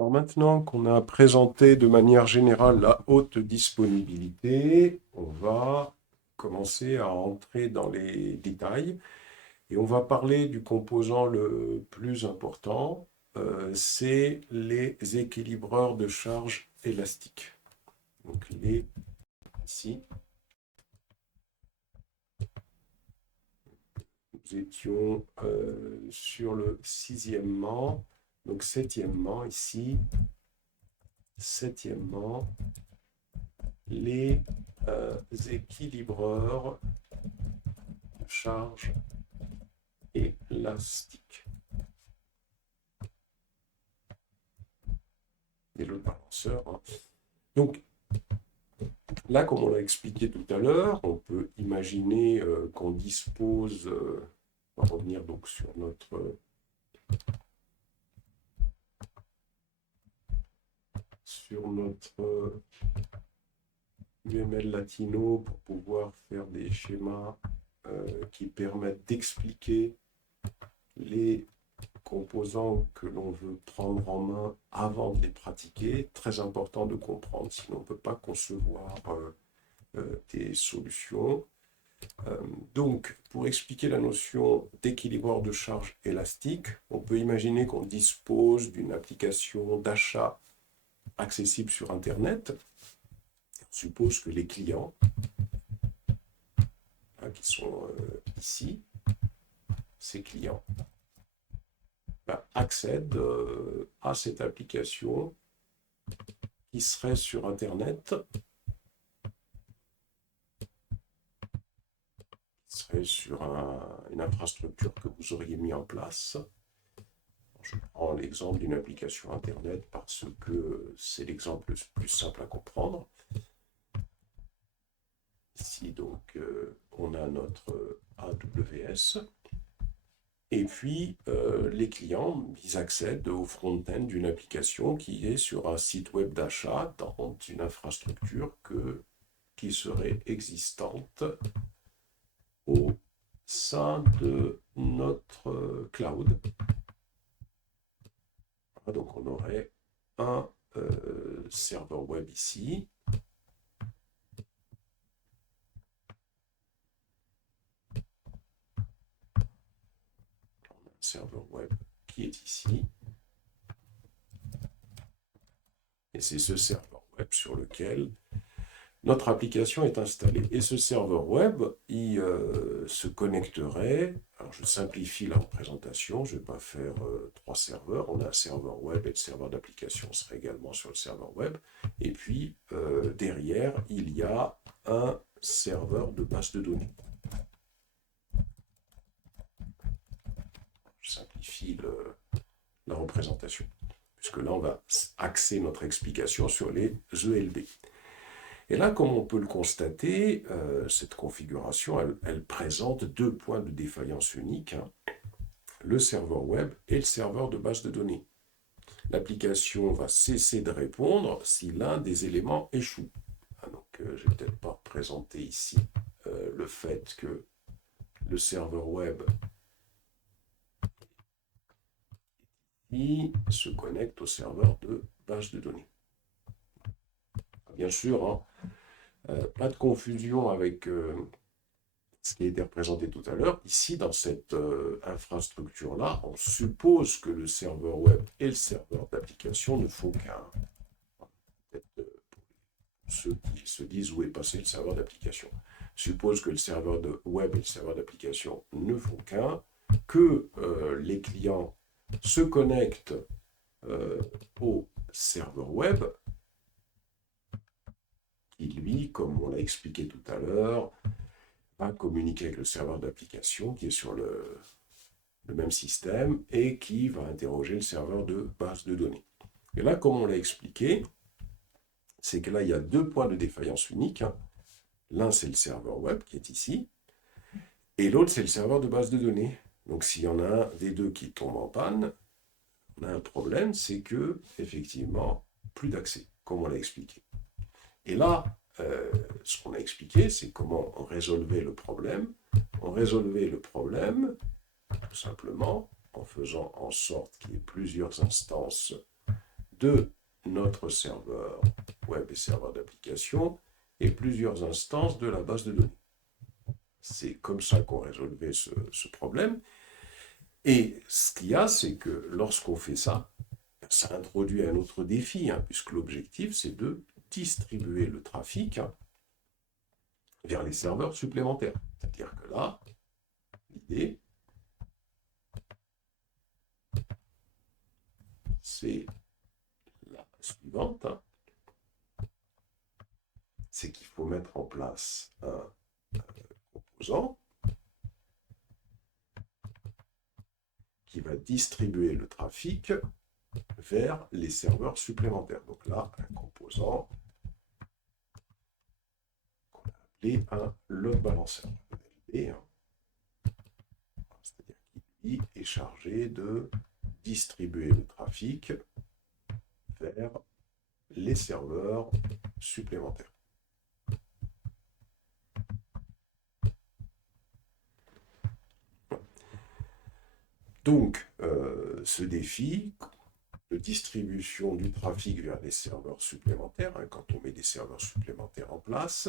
Alors maintenant qu'on a présenté de manière générale la haute disponibilité, on va commencer à entrer dans les détails et on va parler du composant le plus important, c'est les équilibreurs de charge élastique. Donc les ici, nous étions sur le sixièmement, donc septièmement ici, septièmement, les équilibreurs de charge élastique. Et le balanceur. Hein. Donc, là, comme on l'a expliqué tout à l'heure, on peut imaginer qu'on dispose, on va revenir donc sur notre UML Latino pour pouvoir faire des schémas qui permettent d'expliquer les composants que l'on veut prendre en main avant de les pratiquer. Très important de comprendre, sinon on ne peut pas concevoir des solutions. Donc, pour expliquer la notion d'équilibreur de charge élastique, on peut imaginer qu'on dispose d'une application d'achat accessible sur Internet. On suppose que les clients, hein, qui sont ici, ces clients, accèdent à cette application qui serait sur Internet, qui serait sur une infrastructure que vous auriez mis en place. Je prends l'exemple d'une application Internet parce que c'est l'exemple le plus simple à comprendre. Ici, donc, on a notre AWS. Et puis, les clients, ils accèdent au front-end d'une application qui est sur un site web d'achat dans une infrastructure qui serait existante au sein de notre cloud. Donc, on aurait un serveur web ici. Serveur web qui est ici. Et c'est ce serveur web sur lequel notre application est installée. Et ce serveur web, il se connecterait. Alors je simplifie la représentation, je ne vais pas faire 3 serveurs. On a un serveur web et le serveur d'application serait également sur le serveur web. Et puis derrière, il y a un serveur de base de données. Je simplifie la représentation, puisque là, on va axer notre explication sur les ELB. Et là, comme on peut le constater, cette configuration, elle présente 2 points de défaillance uniques, hein, le serveur web et le serveur de base de données. L'application va cesser de répondre si l'un des éléments échoue. Ah, donc, je ne vais peut-être pas représenter ici le fait que le serveur web se connecte au serveur de base de données. Bien sûr, hein, pas de confusion avec ce qui a été représenté tout à l'heure. Ici, dans cette infrastructure-là, on suppose que le serveur web et le serveur d'application ne font qu'un. Peut-être pour ceux qui se disent où est passé le serveur d'application. Suppose que le serveur de web et le serveur d'application ne font qu'un, que les clients se connectent au serveur web, qui lui, comme on l'a expliqué tout à l'heure, va communiquer avec le serveur d'application qui est sur le même système et qui va interroger le serveur de base de données. Et là, comme on l'a expliqué, c'est que là, il y a 2 points de défaillance uniques. Hein. L'un, c'est le serveur web qui est ici, et l'autre, c'est le serveur de base de données. Donc, s'il y en a un des deux qui tombe en panne, on a un problème, c'est que, effectivement, plus d'accès, comme on l'a expliqué. Et là, ce qu'on a expliqué, c'est comment on résolvait le problème. On résolvait le problème, tout simplement, en faisant en sorte qu'il y ait plusieurs instances de notre serveur web et serveur d'application et plusieurs instances de la base de données. C'est comme ça qu'on résolvait ce problème. Et ce qu'il y a, c'est que lorsqu'on fait ça, ça introduit un autre défi, puisque l'objectif, c'est de distribuer le trafic vers les serveurs supplémentaires. C'est-à-dire que là, l'idée, c'est la suivante, c'est qu'il faut mettre en place un composant qui va distribuer le trafic vers les serveurs supplémentaires. Donc là, un composant qu'on a appelé un load balancer. C'est-à-dire qu'il lui est chargé de distribuer le trafic vers les serveurs supplémentaires. Donc, ce défi de distribution du trafic vers les serveurs supplémentaires, quand on met des serveurs supplémentaires en place,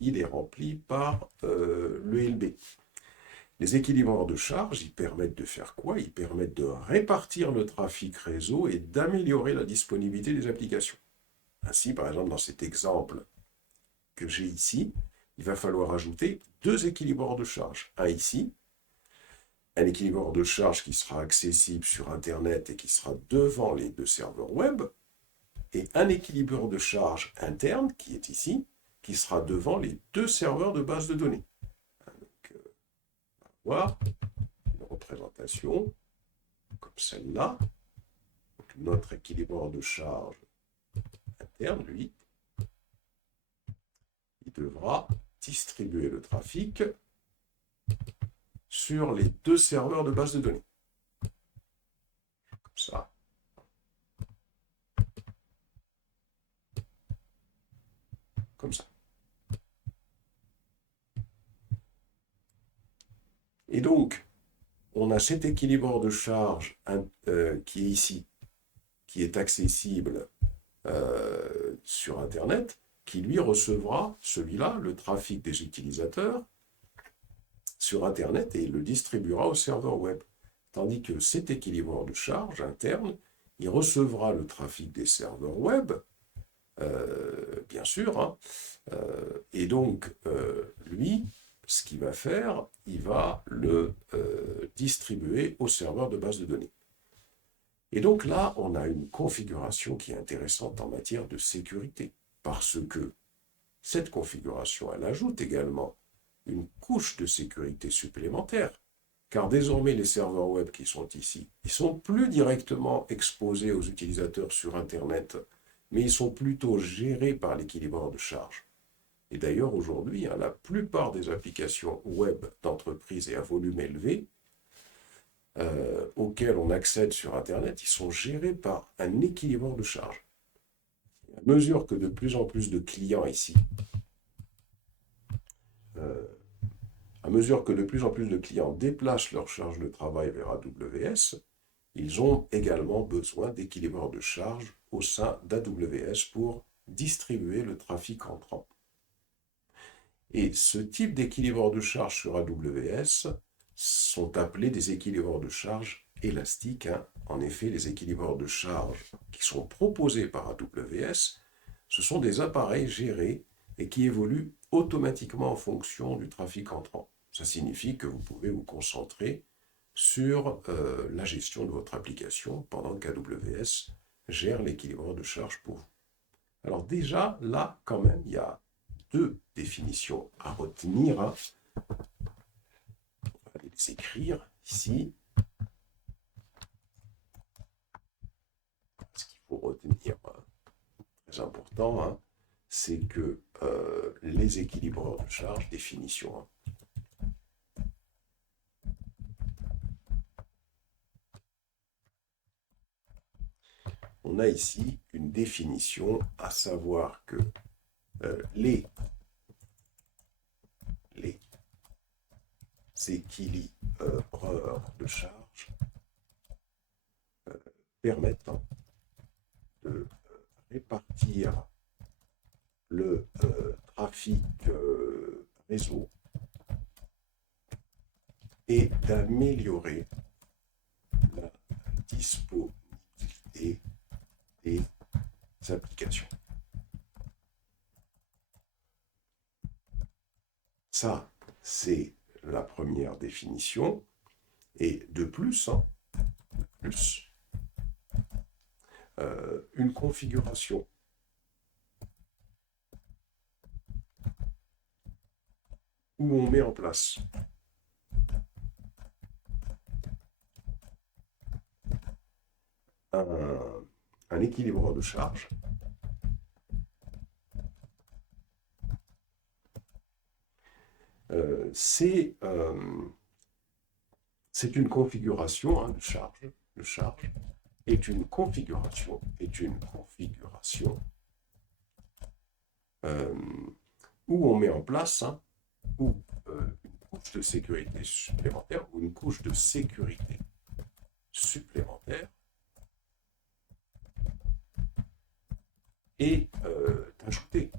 il est rempli par l'ELB. Les équilibreurs de charge, ils permettent de faire quoi? Ils permettent de répartir le trafic réseau et d'améliorer la disponibilité des applications. Ainsi, par exemple, dans cet exemple que j'ai ici, il va falloir ajouter 2 équilibreurs de charge. Un ici, un équilibreur de charge qui sera accessible sur Internet et qui sera devant les 2 serveurs web, et un équilibreur de charge interne, qui est ici, qui sera devant les 2 serveurs de base de données. Donc, on va voir une représentation comme celle-là. Notre équilibreur de charge interne, lui, il devra distribuer le trafic sur les 2 serveurs de base de données. Comme ça. Comme ça. Et donc, on a cet équilibreur de charge qui est ici, qui est accessible sur Internet, qui lui recevra, celui-là, le trafic des utilisateurs sur Internet et il le distribuera au serveur web. Tandis que cet équilibreur de charge interne, il recevra le trafic des serveurs web, bien sûr, et donc, lui, ce qu'il va faire, il va le distribuer au serveur de base de données. Et donc là, on a une configuration qui est intéressante en matière de sécurité, parce que cette configuration, elle ajoute également une couche de sécurité supplémentaire, car désormais les serveurs web qui sont ici, ils sont plus directement exposés aux utilisateurs sur Internet, mais ils sont plutôt gérés par l'équilibreur de charge. Et d'ailleurs, aujourd'hui, la plupart des applications web d'entreprise et à volume élevé auxquelles on accède sur Internet, ils sont gérés par un équilibreur de charge. À mesure que de plus en plus de clients ici, à mesure que de plus en plus de clients déplacent leur charge de travail vers AWS, ils ont également besoin d'équilibreurs de charge au sein d'AWS pour distribuer le trafic entrant. Et ce type d'équilibreur de charge sur AWS sont appelés des équilibreurs de charge élastiques. En effet, les équilibreurs de charge qui sont proposés par AWS, ce sont des appareils gérés et qui évoluent automatiquement en fonction du trafic entrant. Ça signifie que vous pouvez vous concentrer sur la gestion de votre application pendant qu'AWS gère l'équilibreur de charge pour vous. Alors déjà, là, quand même, il y a 2 définitions à retenir. On va les écrire ici. Ce qu'il faut retenir, très important, c'est que les équilibreurs de charge, définition. On a ici une définition, à savoir que les équilibreurs de charge permettent de répartir le trafic réseau et d'améliorer la disponibilité des applications. Ça, c'est la première définition. Et de plus, une configuration où on met en place un équilibreur de charge c'est une configuration, hein, le charge est une configuration où on met en place une couche de sécurité supplémentaire ou une couche de sécurité supplémentaire est ajoutée.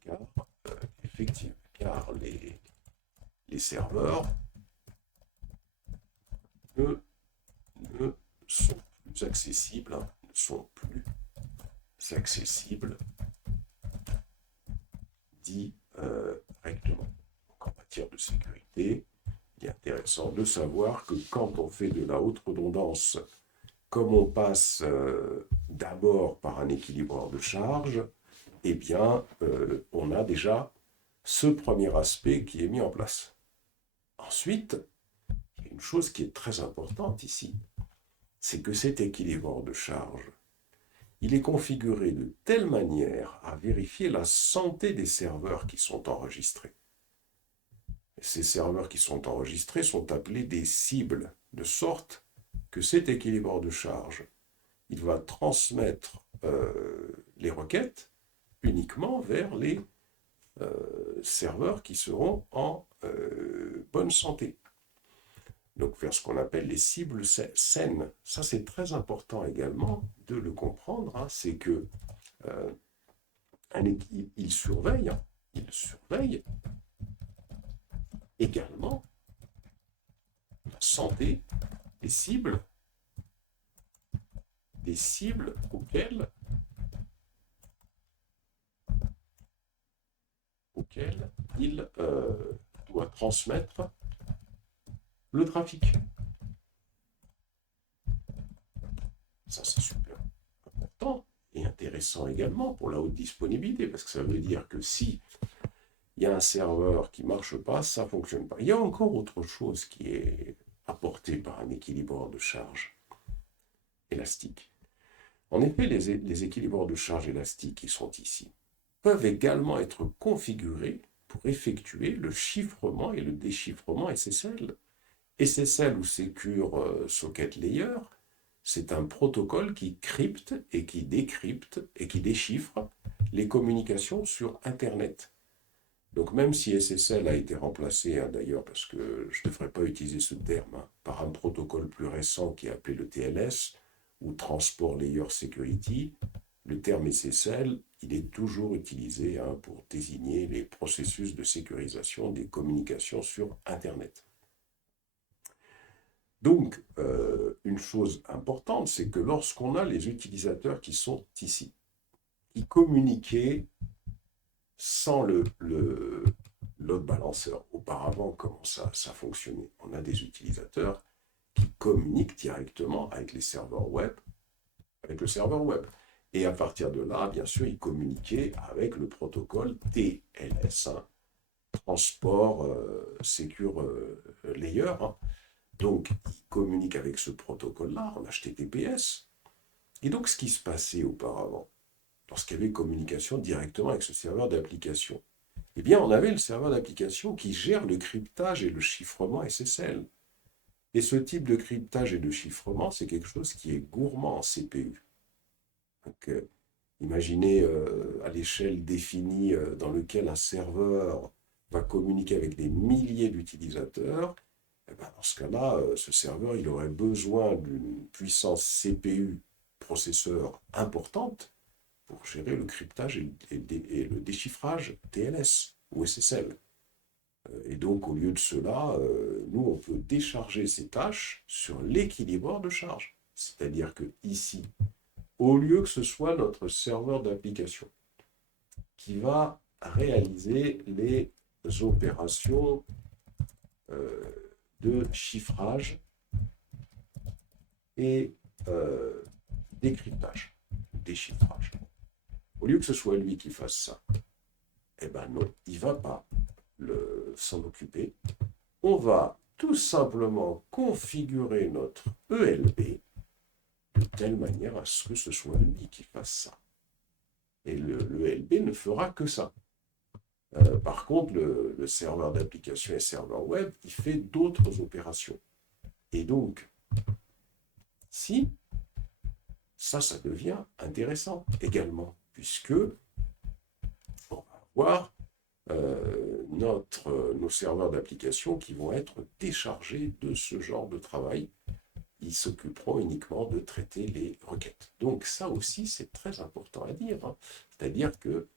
Car, effectivement, car les serveurs ne sont plus accessibles, directement. Donc, en matière de sécurité, il est intéressant de savoir que quand on fait de la haute redondance, comme on passe d'abord par un équilibreur de charge, eh bien, on a déjà ce premier aspect qui est mis en place. Ensuite, il y a une chose qui est très importante ici, c'est que cet équilibreur de charge, il est configuré de telle manière à vérifier la santé des serveurs qui sont enregistrés. Et ces serveurs qui sont enregistrés sont appelés des cibles, de sorte que cet équilibreur de charge, il va transmettre les requêtes uniquement vers les serveurs qui seront en bonne santé. Donc vers ce qu'on appelle les cibles saines. Ça, c'est très important également de le comprendre. C'est que il surveille également la santé des cibles auxquelles il doit transmettre le trafic. Ça, c'est super important et intéressant également pour la haute disponibilité, parce que ça veut dire que si il y a un serveur qui ne marche pas, ça ne fonctionne pas. Il y a encore autre chose qui est apportée par un équilibreur de charge élastique. En effet, les équilibreurs de charge élastiques qui sont ici peuvent également être configurés pour effectuer le chiffrement et le déchiffrement SSL. SSL ou Secure Socket Layer, c'est un protocole qui crypte et qui décrypte et qui déchiffre les communications sur Internet. Donc même si SSL a été remplacé, d'ailleurs, parce que je ne devrais pas utiliser ce terme, par un protocole plus récent qui est appelé le TLS, ou Transport Layer Security, le terme SSL, il est toujours utilisé pour désigner les processus de sécurisation des communications sur Internet. Donc, une chose importante, c'est que lorsqu'on a les utilisateurs qui sont ici, qui communiquaient sans le load balancer, auparavant, comment ça fonctionnait? On a des utilisateurs qui communiquent directement avec les serveurs web, avec le serveur web. Et à partir de là, bien sûr, ils communiquaient avec le protocole TLS, Transport Secure Layer. Donc, ils communiquent avec ce protocole-là en HTTPS. Et donc, ce qui se passait auparavant, lorsqu'il y avait communication directement avec ce serveur d'application, eh bien, on avait le serveur d'application qui gère le cryptage et le chiffrement SSL. Et ce type de cryptage et de chiffrement, c'est quelque chose qui est gourmand en CPU. Donc, imaginez à l'échelle définie dans laquelle un serveur va communiquer avec des milliers d'utilisateurs. Et ben dans ce cas-là, ce serveur, il aurait besoin d'une puissance CPU processeurs importantes pour gérer le cryptage et le déchiffrage TLS ou SSL. Et donc, au lieu de cela, nous, on peut décharger ces tâches sur l'équilibreur de charge. C'est-à-dire que ici, au lieu que ce soit notre serveur d'application qui va réaliser les opérations de chiffrage et décryptage, déchiffrage. Au lieu que ce soit lui qui fasse ça, eh ben non, il ne va pas s'en occuper. On va tout simplement configurer notre ELB de telle manière à ce que ce soit lui qui fasse ça. Et l'ELB ne fera que ça. Par contre, le serveur d'application et serveur web, il fait d'autres opérations. Et donc, si, ça devient intéressant également, puisque on va avoir nos serveurs d'application qui vont être déchargés de ce genre de travail. Ils s'occuperont uniquement de traiter les requêtes. Donc ça aussi, c'est très important à dire. Hein. C'est-à-dire que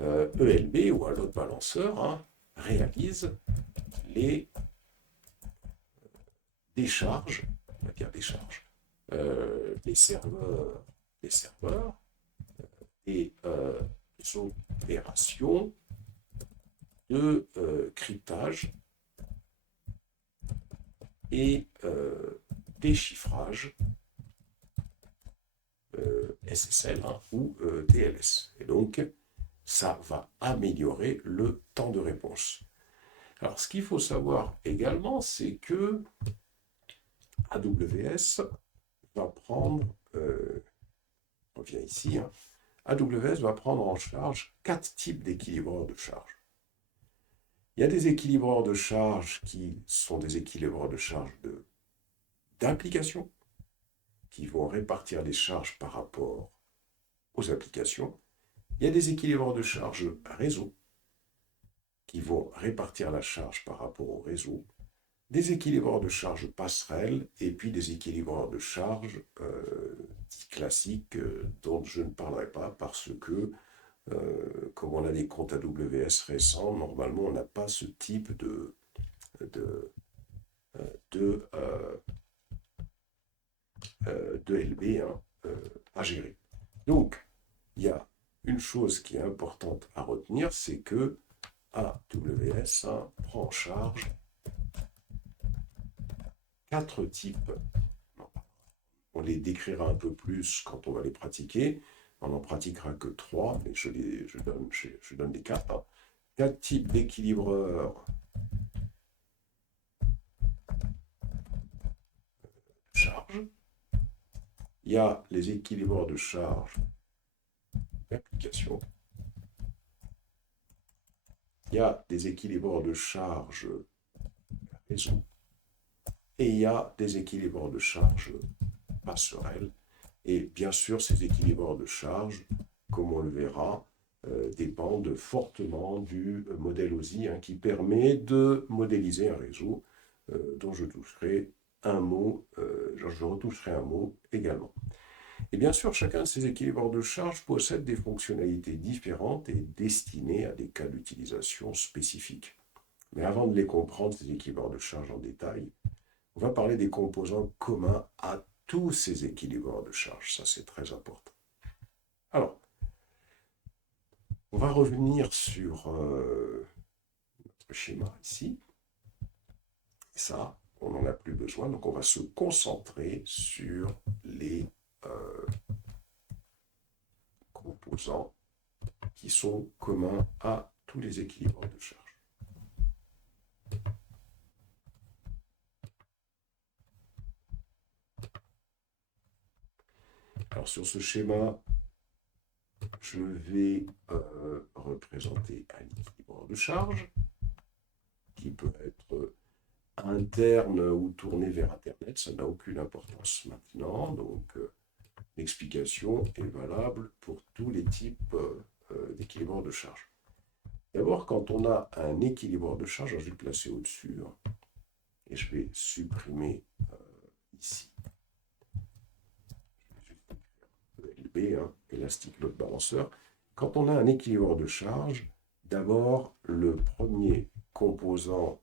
ELB ou un load balancer réalise les décharges, on va dire décharges, les serveurs et les opérations de cryptage et déchiffrage SSL ou TLS. Et donc, ça va améliorer le temps de réponse. Alors, ce qu'il faut savoir également, c'est que AWS va prendre, on revient ici, AWS va prendre en charge 4 types d'équilibreurs de charge. Il y a des équilibreurs de charge qui sont des équilibreurs de charge d'applications, qui vont répartir les charges par rapport aux applications. Il y a des équilibreurs de charge réseau, qui vont répartir la charge par rapport au réseau, des équilibreurs de charge passerelle, et puis des équilibreurs de charge classiques dont je ne parlerai pas parce que comme on a des comptes AWS récents, normalement on n'a pas ce type de LB à gérer. Donc, il y a une chose qui est importante à retenir, c'est que AWS prend en charge 4 types. On les décrira un peu plus quand on va les pratiquer. On n'en pratiquera que 3, mais je donne les 4. 4 types d'équilibreurs de charge. Il y a les équilibreurs de charge d'application. Il y a des équilibreurs de charge réseau. Et il y a des équilibreurs de charge passerelle. Et bien sûr, ces équilibreurs de charge, comme on le verra, dépendent fortement du modèle OSI qui permet de modéliser un réseau dont je retoucherai un mot également. Et bien sûr, chacun de ces équilibreurs de charge possède des fonctionnalités différentes et destinées à des cas d'utilisation spécifiques. Mais avant de les comprendre, ces équilibreurs de charge en détail, on va parler des composants communs à tous ces équilibreurs de charge. Ça, c'est très important. Alors, on va revenir sur notre schéma ici. Ça, on n'en a plus besoin. Donc, on va se concentrer sur les composants qui sont communs à tous les équilibreurs de charge. Alors, sur ce schéma, je vais représenter un équilibreur de charge qui peut être interne ou tourné vers Internet. Ça n'a aucune importance maintenant. Donc, l'explication est valable pour tous les types d'équilibreurs de charge. D'abord, quand on a un équilibreur de charge, je vais le placer au-dessus et je vais supprimer ici. ELB, hein, Elastic Load Balancer. Quand on a un équilibre de charge, d'abord, le premier composant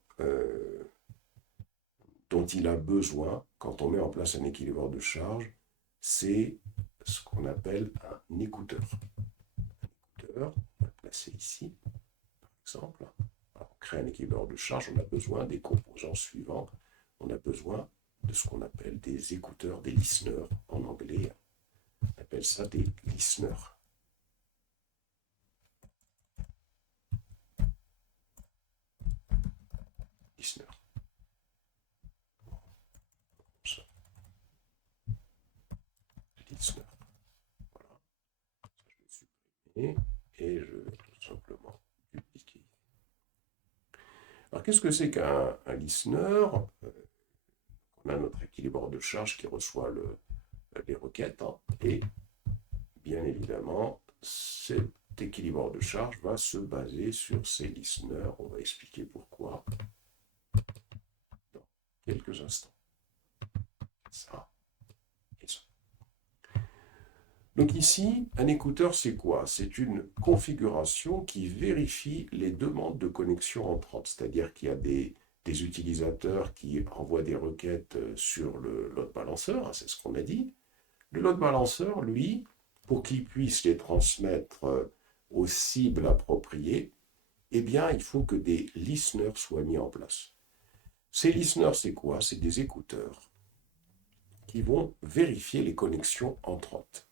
dont il a besoin, quand on met en place un équilibre de charge, c'est ce qu'on appelle un écouteur. Un écouteur, on va le placer ici, par exemple. Alors, pour créer un équilibre de charge, on a besoin des composants suivants. On a besoin de ce qu'on appelle des écouteurs, des listeners en anglais. On appelle ça des listeners. Listener. Listener. Voilà. Ça, je vais supprimer et je vais tout simplement dupliquer. Alors, qu'est-ce que c'est qu'un listener? On a notre équilibre de charge qui reçoit les requêtes, hein, et bien évidemment, cet équilibre de charge va se baser sur ces listeners. On va expliquer pourquoi dans quelques instants. Ça et ça. Donc ici, un écouteur, c'est quoi? C'est une configuration qui vérifie les demandes de connexion entrantes, c'est-à-dire qu'il y a des utilisateurs qui envoient des requêtes sur le load balancer, hein, c'est ce qu'on a dit. Le load balancer, lui, pour qu'il puisse les transmettre aux cibles appropriées, eh bien, il faut que des listeners soient mis en place. Ces listeners, c'est quoi? C'est des écouteurs qui vont vérifier les connexions entrantes.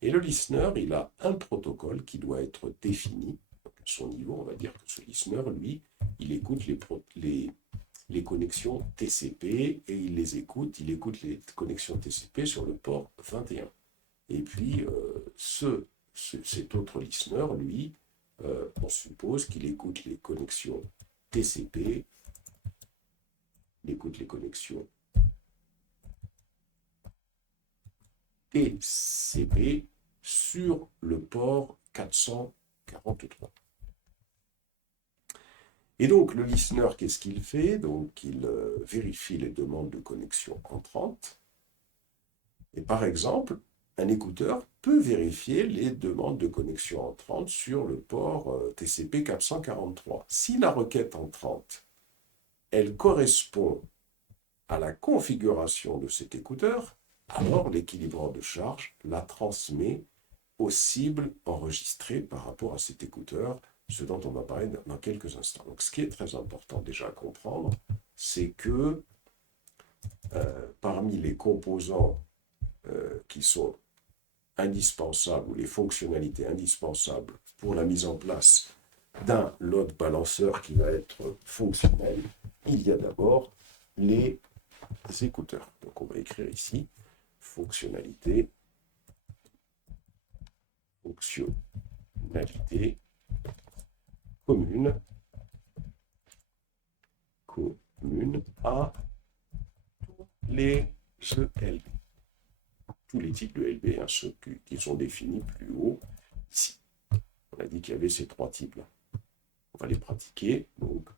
Et le listener, il a un protocole qui doit être défini. Donc à son niveau, on va dire que ce listener, lui, il écoute les connexions TCP et il écoute les connexions TCP sur le port 21. Et puis, cet autre listener, lui, on suppose qu'il écoute les connexions TCP, il écoute les connexions TCP sur le port 443. Et donc, le listener, qu'est-ce qu'il fait? Donc, il vérifie les demandes de connexion entrantes. Et par exemple, un écouteur peut vérifier les demandes de connexion entrantes sur le port TCP 443. Si la requête entrante, elle correspond à la configuration de cet écouteur, alors l'équilibreur de charge la transmet aux cibles enregistrées par rapport à cet écouteur, ce dont on va parler dans quelques instants. Donc, ce qui est très important déjà à comprendre, c'est que parmi les composants qui sont indispensables, ou les fonctionnalités indispensables pour la mise en place d'un load balancer qui va être fonctionnel, il y a d'abord les écouteurs. Donc on va écrire ici fonctionnalité commune à tous les ELB. Tous les types de LB, hein, ceux qui sont définis plus haut ici. On a dit qu'il y avait ces trois types-là. On va les pratiquer, donc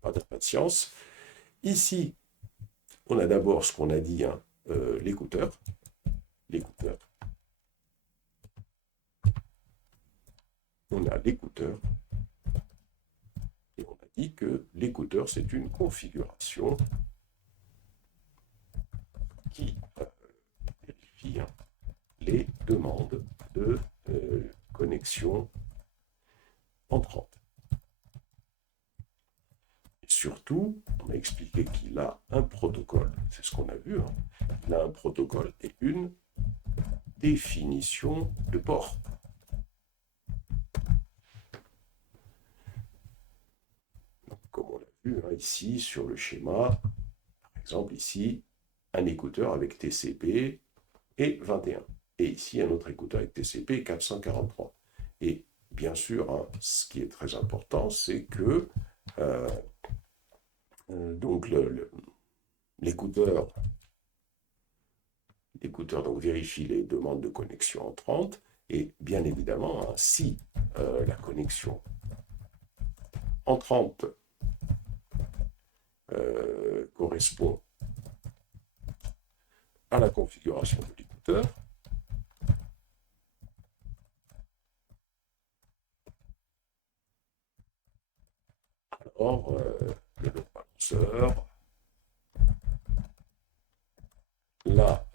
pas d'impatience. Ici, on a d'abord ce qu'on a dit, hein, l'écouteur. L'écouteur. On a l'écouteur. Et on a dit que l'écouteur, c'est une configuration qui vérifie les demandes de connexion entrante. Et surtout, on a expliqué qu'il a un protocole. C'est ce qu'on a vu. Hein. Il a un protocole et une définition de port. Donc, comme on l'a vu hein, ici sur le schéma, par exemple ici, un écouteur avec TCP et 21. Et ici, un autre écouteur avec TCP 443. Et bien sûr, hein, ce qui est très important, c'est que donc l'écouteur donc vérifie les demandes de connexion entrantes et bien évidemment, hein, si la connexion entrante correspond à la configuration de l'écouteur, curseur, la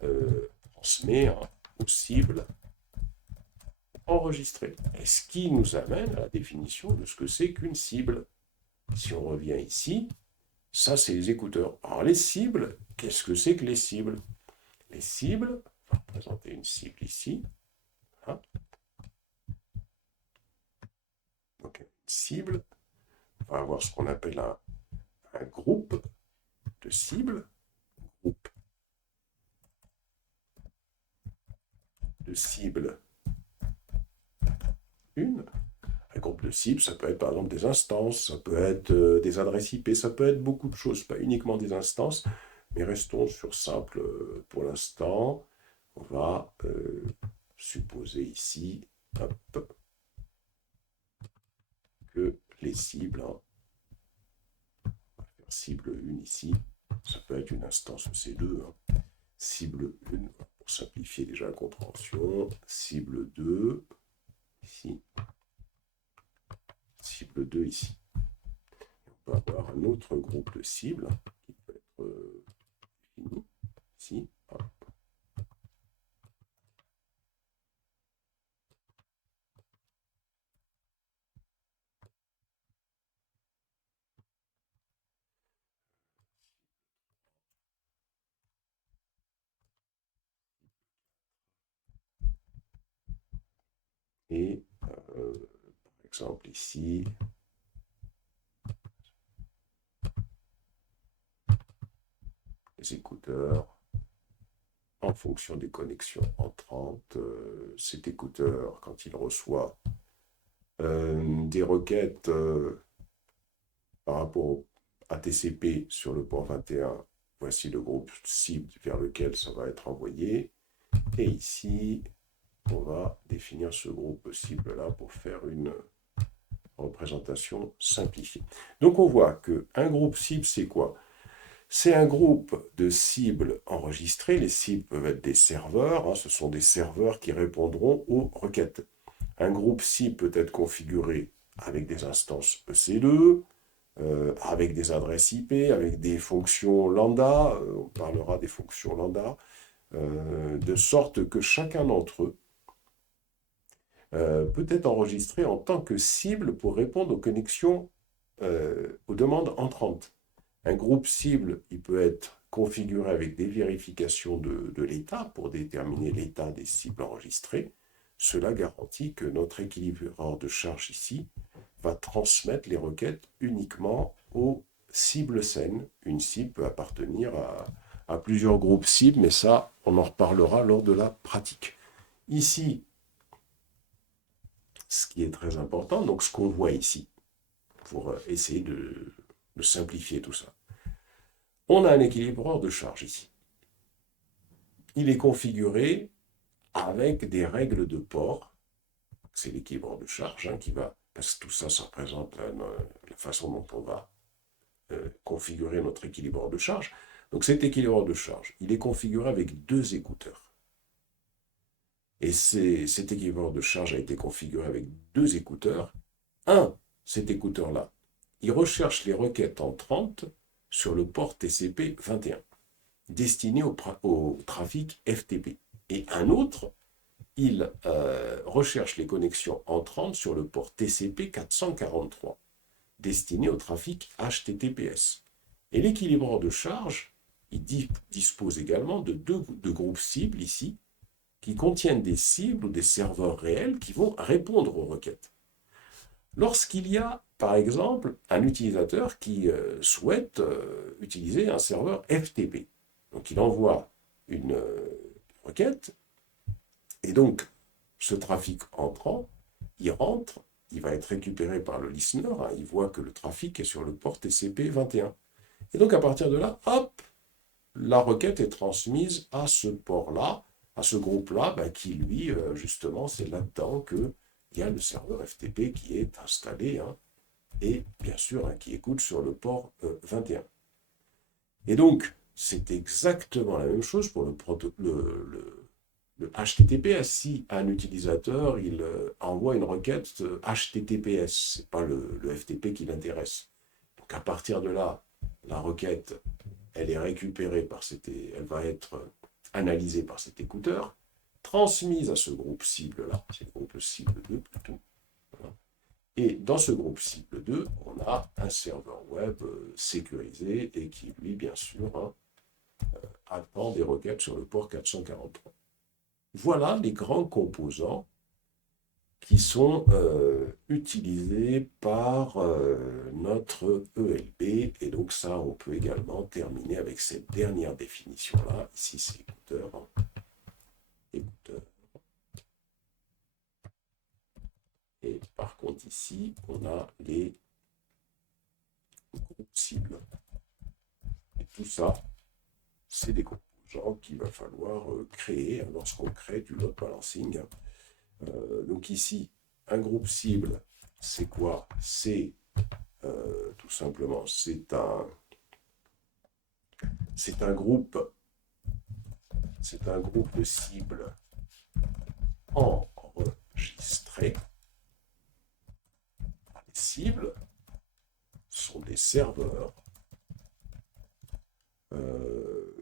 transmet aux cibles enregistrées. Et ce qui nous amène à la définition de ce que c'est qu'une cible. Si on revient ici, ça c'est les écouteurs. Alors les cibles, qu'est-ce que c'est que les cibles? Les cibles, on va représenter une cible ici. Hein. Donc une cible, on va avoir ce qu'on appelle un groupe de cibles. Groupe de cibles 1. Un groupe de cibles, ça peut être par exemple des instances, ça peut être des adresses IP, ça peut être beaucoup de choses, pas uniquement des instances, mais restons sur simple pour l'instant. On va supposer ici hop, que les cibles, on va faire cible 1 ici, ça peut être une instance EC2, cible 1, pour simplifier déjà la compréhension, cible 2, ici, cible 2 ici. On peut avoir un autre groupe de cibles qui peut être défini ici. Hop. Et par exemple ici, les écouteurs, en fonction des connexions entrantes, cet écouteur, quand il reçoit des requêtes par rapport à TCP sur le port 21, voici le groupe cible vers lequel ça va être envoyé. Et ici, on va définir ce groupe cible-là pour faire une représentation simplifiée. Donc on voit qu'un groupe cible, c'est quoi? C'est un groupe de cibles enregistrées. Les cibles peuvent être des serveurs. Ce sont des serveurs qui répondront aux requêtes. Un groupe cible peut être configuré avec des instances EC2, avec des adresses IP, avec des fonctions lambda. On parlera des fonctions lambda. De sorte que chacun d'entre eux peut être enregistré en tant que cible pour répondre aux connexions, aux demandes entrantes. Un groupe cible, il peut être configuré avec des vérifications de l'état pour déterminer l'état des cibles enregistrées. Cela garantit que notre équilibreur de charge ici va transmettre les requêtes uniquement aux cibles saines. Une cible peut appartenir à plusieurs groupes cibles, mais ça, on en reparlera lors de la pratique. Ici, ce qui est très important, donc ce qu'on voit ici, pour essayer de simplifier tout ça. On a un équilibreur de charge ici. Il est configuré avec des règles de port. C'est l'équilibreur de charge qui va, parce que tout ça, ça représente la façon dont on va configurer notre équilibreur de charge. Donc cet équilibreur de charge, il est configuré avec 2 écouteurs. Et cet équilibreur de charge a été configuré avec 2 écouteurs. Cet écouteur-là, il recherche les requêtes entrantes sur le port TCP 21, destiné au trafic FTP. Et un autre, il recherche les connexions entrantes sur le port TCP 443, destiné au trafic HTTPS. Et l'équilibreur de charge, il dispose également de 2 groupes cibles ici, qui contiennent des cibles ou des serveurs réels qui vont répondre aux requêtes. Lorsqu'il y a, par exemple, un utilisateur qui souhaite utiliser un serveur FTP, donc il envoie une requête, et donc ce trafic entrant, il rentre, il va être récupéré par le listener, il voit que le trafic est sur le port TCP 21. Et donc à partir de là, hop, la requête est transmise à ce port-là, à ce groupe-là, qui lui, justement, c'est là-dedans qu'il y a le serveur FTP qui est installé, et bien sûr, qui écoute sur le port 21. Et donc, c'est exactement la même chose pour le HTTPS. Si un utilisateur, il envoie une requête HTTPS, ce n'est pas le FTP qui l'intéresse. Donc à partir de là, la requête, elle est récupérée elle va être analysée par cet écouteur, transmise à ce groupe cible-là, c'est le groupe cible 2 plutôt. Voilà. Et dans ce groupe cible 2, on a un serveur web sécurisé et qui, lui, bien sûr, attend des requêtes sur le port 443. Voilà les grands composants qui sont utilisés par notre ELB. Et donc ça, on peut également terminer avec cette dernière définition-là. Ici, c'est écouteur. Écouteur. Et par contre, ici, on a les groupes cibles. Et tout ça, c'est des composants qu'il va falloir créer lorsqu'on crée du load balancing. Donc ici, un groupe cible, c'est quoi? C'est tout simplement, c'est un groupe de cibles enregistrées. Les cibles sont des serveurs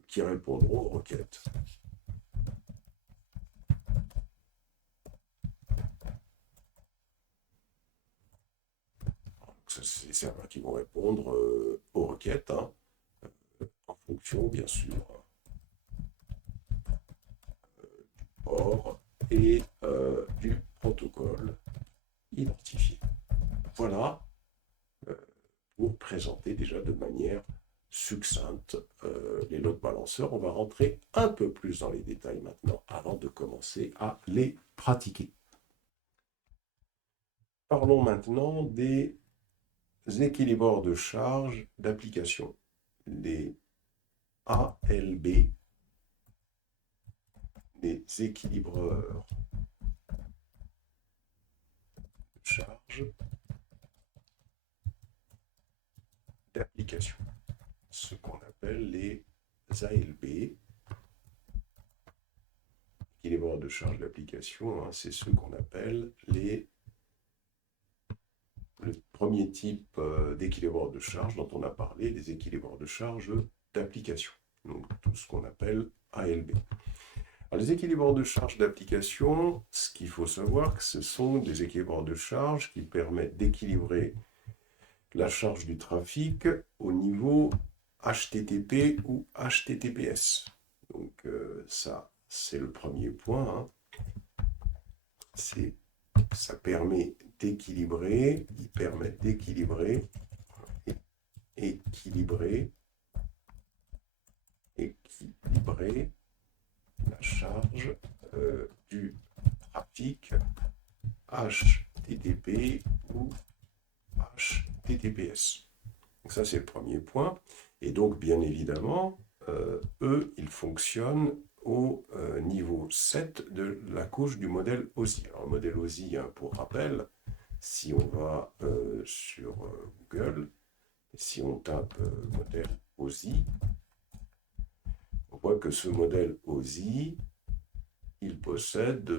qui répondront aux requêtes. C'est les serveurs qui vont répondre aux requêtes, en fonction, bien sûr, du port et du protocole identifié. Voilà pour présenter déjà de manière succincte les load balanceurs. On va rentrer un peu plus dans les détails maintenant avant de commencer à les pratiquer. Parlons maintenant des équilibreurs de charge d'application, les ALB, les équilibreurs de charge d'application, ce qu'on appelle les ALB. Équilibreurs de charge d'application, c'est ce qu'on appelle le premier type d'équilibreur de charge dont on a parlé, les équilibreurs de charge d'application, donc tout ce qu'on appelle ALB. Alors, les équilibreurs de charge d'application, ce qu'il faut savoir, que ce sont des équilibreurs de charge qui permettent d'équilibrer la charge du trafic au niveau HTTP ou HTTPS. Donc ça, c'est le premier point. Ça permet d'équilibrer, équilibrer la charge du trafic HTTP ou HTTPS. Donc ça, c'est le premier point. Et donc, bien évidemment, eux, ils fonctionnent au niveau 7 de la couche du modèle OSI. Alors, le modèle OSI, pour rappel, si on va sur Google, si on tape modèle OSI, on voit que ce modèle OSI, il possède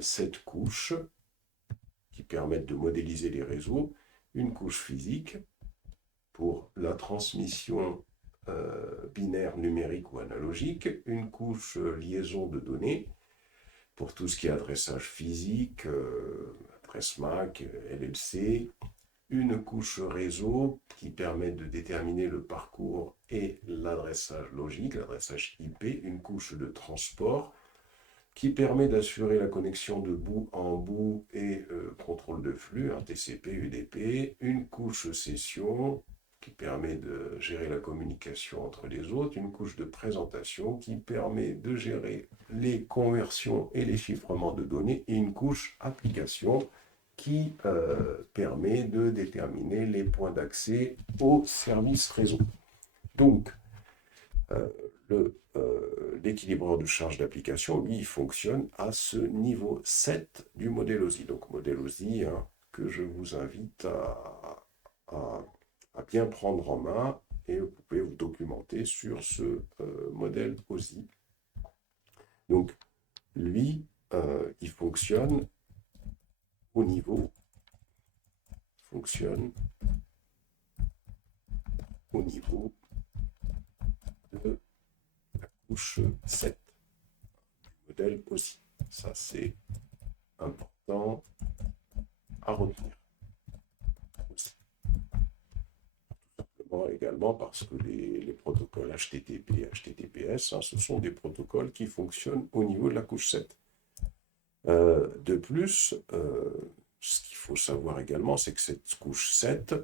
7 couches qui permettent de modéliser les réseaux. Une couche physique pour la transmission binaire, numérique ou analogique, une couche liaison de données pour tout ce qui est adressage physique, adresse MAC, LLC, une couche réseau qui permet de déterminer le parcours et l'adressage logique, l'adressage IP, une couche de transport qui permet d'assurer la connexion de bout en bout et contrôle de flux, TCP, UDP, une couche session qui permet de gérer la communication entre les autres, une couche de présentation qui permet de gérer les conversions et les chiffrements de données, et une couche application qui permet de déterminer les points d'accès au service réseau. Donc, l'équilibreur de charge d'application, lui, il fonctionne à ce niveau 7 du modèle OSI. Donc, modèle OSI que je vous invite à bien prendre en main, et vous pouvez vous documenter sur ce modèle OSI. Donc, lui, il fonctionne au au niveau de la couche 7 du modèle aussi. Ça, c'est important à retenir aussi. Également parce que les protocoles HTTP et HTTPS, ce sont des protocoles qui fonctionnent au niveau de la couche 7. De plus, ce qu'il faut savoir également, c'est que cette couche 7,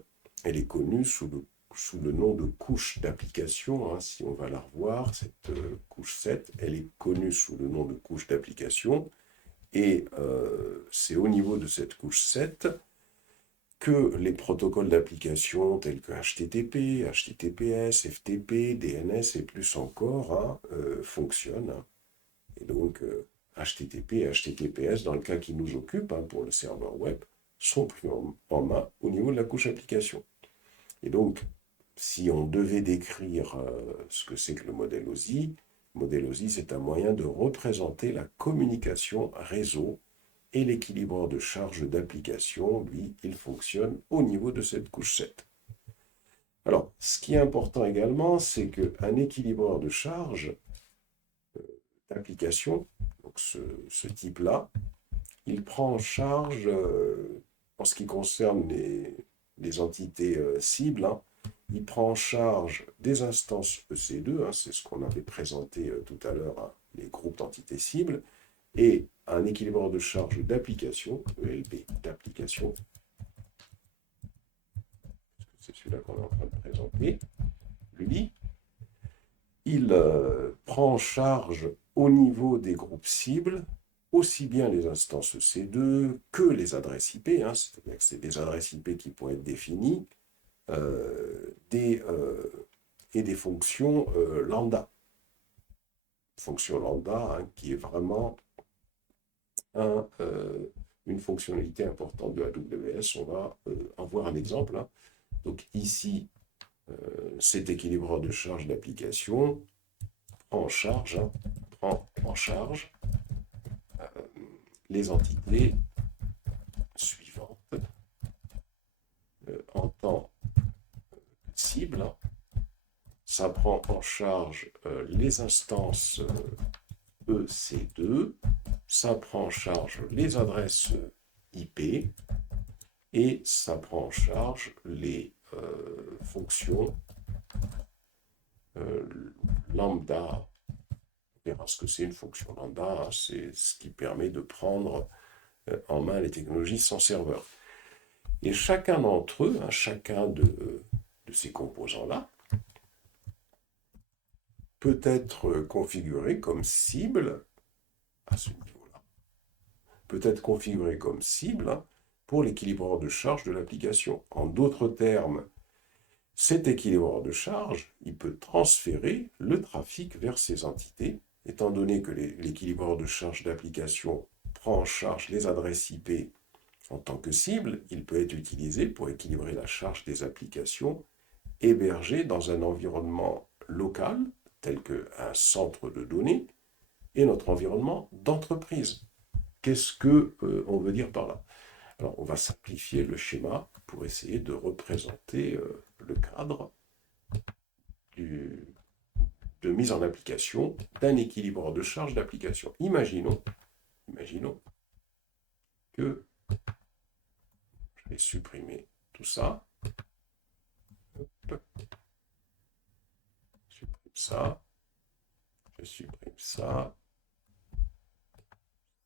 elle est connue sous le nom de couche d'application. Si on va la revoir, cette couche 7, elle est connue sous le nom de couche d'application. Et c'est au niveau de cette couche 7 que les protocoles d'application tels que HTTP, HTTPS, FTP, DNS et plus encore fonctionnent. Et donc, HTTP et HTTPS, dans le cas qui nous occupe pour le serveur web, sont pris en main au niveau de la couche application. Et donc, si on devait décrire ce que c'est que le modèle OSI c'est un moyen de représenter la communication réseau et l'équilibreur de charge d'application, lui, il fonctionne au niveau de cette couche 7. Alors, ce qui est important également, c'est qu'un équilibreur de charge d'application, donc ce type-là, il prend en charge, en ce qui concerne les entités cibles, il prend en charge des instances EC2, c'est ce qu'on avait présenté tout à l'heure, les groupes d'entités cibles, et un équilibreur de charge d'application, ELB d'application, c'est celui-là qu'on est en train de présenter, lui, il prend en charge au niveau des groupes cibles aussi bien les instances EC2 que les adresses IP, c'est-à-dire que c'est des adresses IP qui pourraient être définies, et des fonctions lambda. Fonction lambda qui est vraiment une fonctionnalité importante de AWS. On va en voir un exemple. Donc ici, cet équilibreur de charge d'application prend en charge les entités suivantes en temps cible. Ça prend en charge les instances EC2, ça prend en charge les adresses IP et ça prend en charge les fonctions lambda. On verra ce que c'est une fonction lambda, c'est ce qui permet de prendre en main les technologies sans serveur. Et chacun d'entre eux, chacun de ces composants-là, peut être configuré comme cible à ce niveau-là, peut être configuré comme cible pour l'équilibreur de charge de l'application. En d'autres termes, cet équilibreur de charge, il peut transférer le trafic vers ces entités, étant donné que l'équilibreur de charge d'application prend en charge les adresses IP en tant que cible, il peut être utilisé pour équilibrer la charge des applications hébergées dans un environnement local, tel qu'un centre de données, et notre environnement d'entreprise. Qu'est-ce qu'on veut dire par là? Alors, on va simplifier le schéma pour essayer de représenter le cadre de mise en application d'un équilibreur de charge d'application. Imaginons que je vais supprimer tout ça. Je supprime ça. Je supprime ça.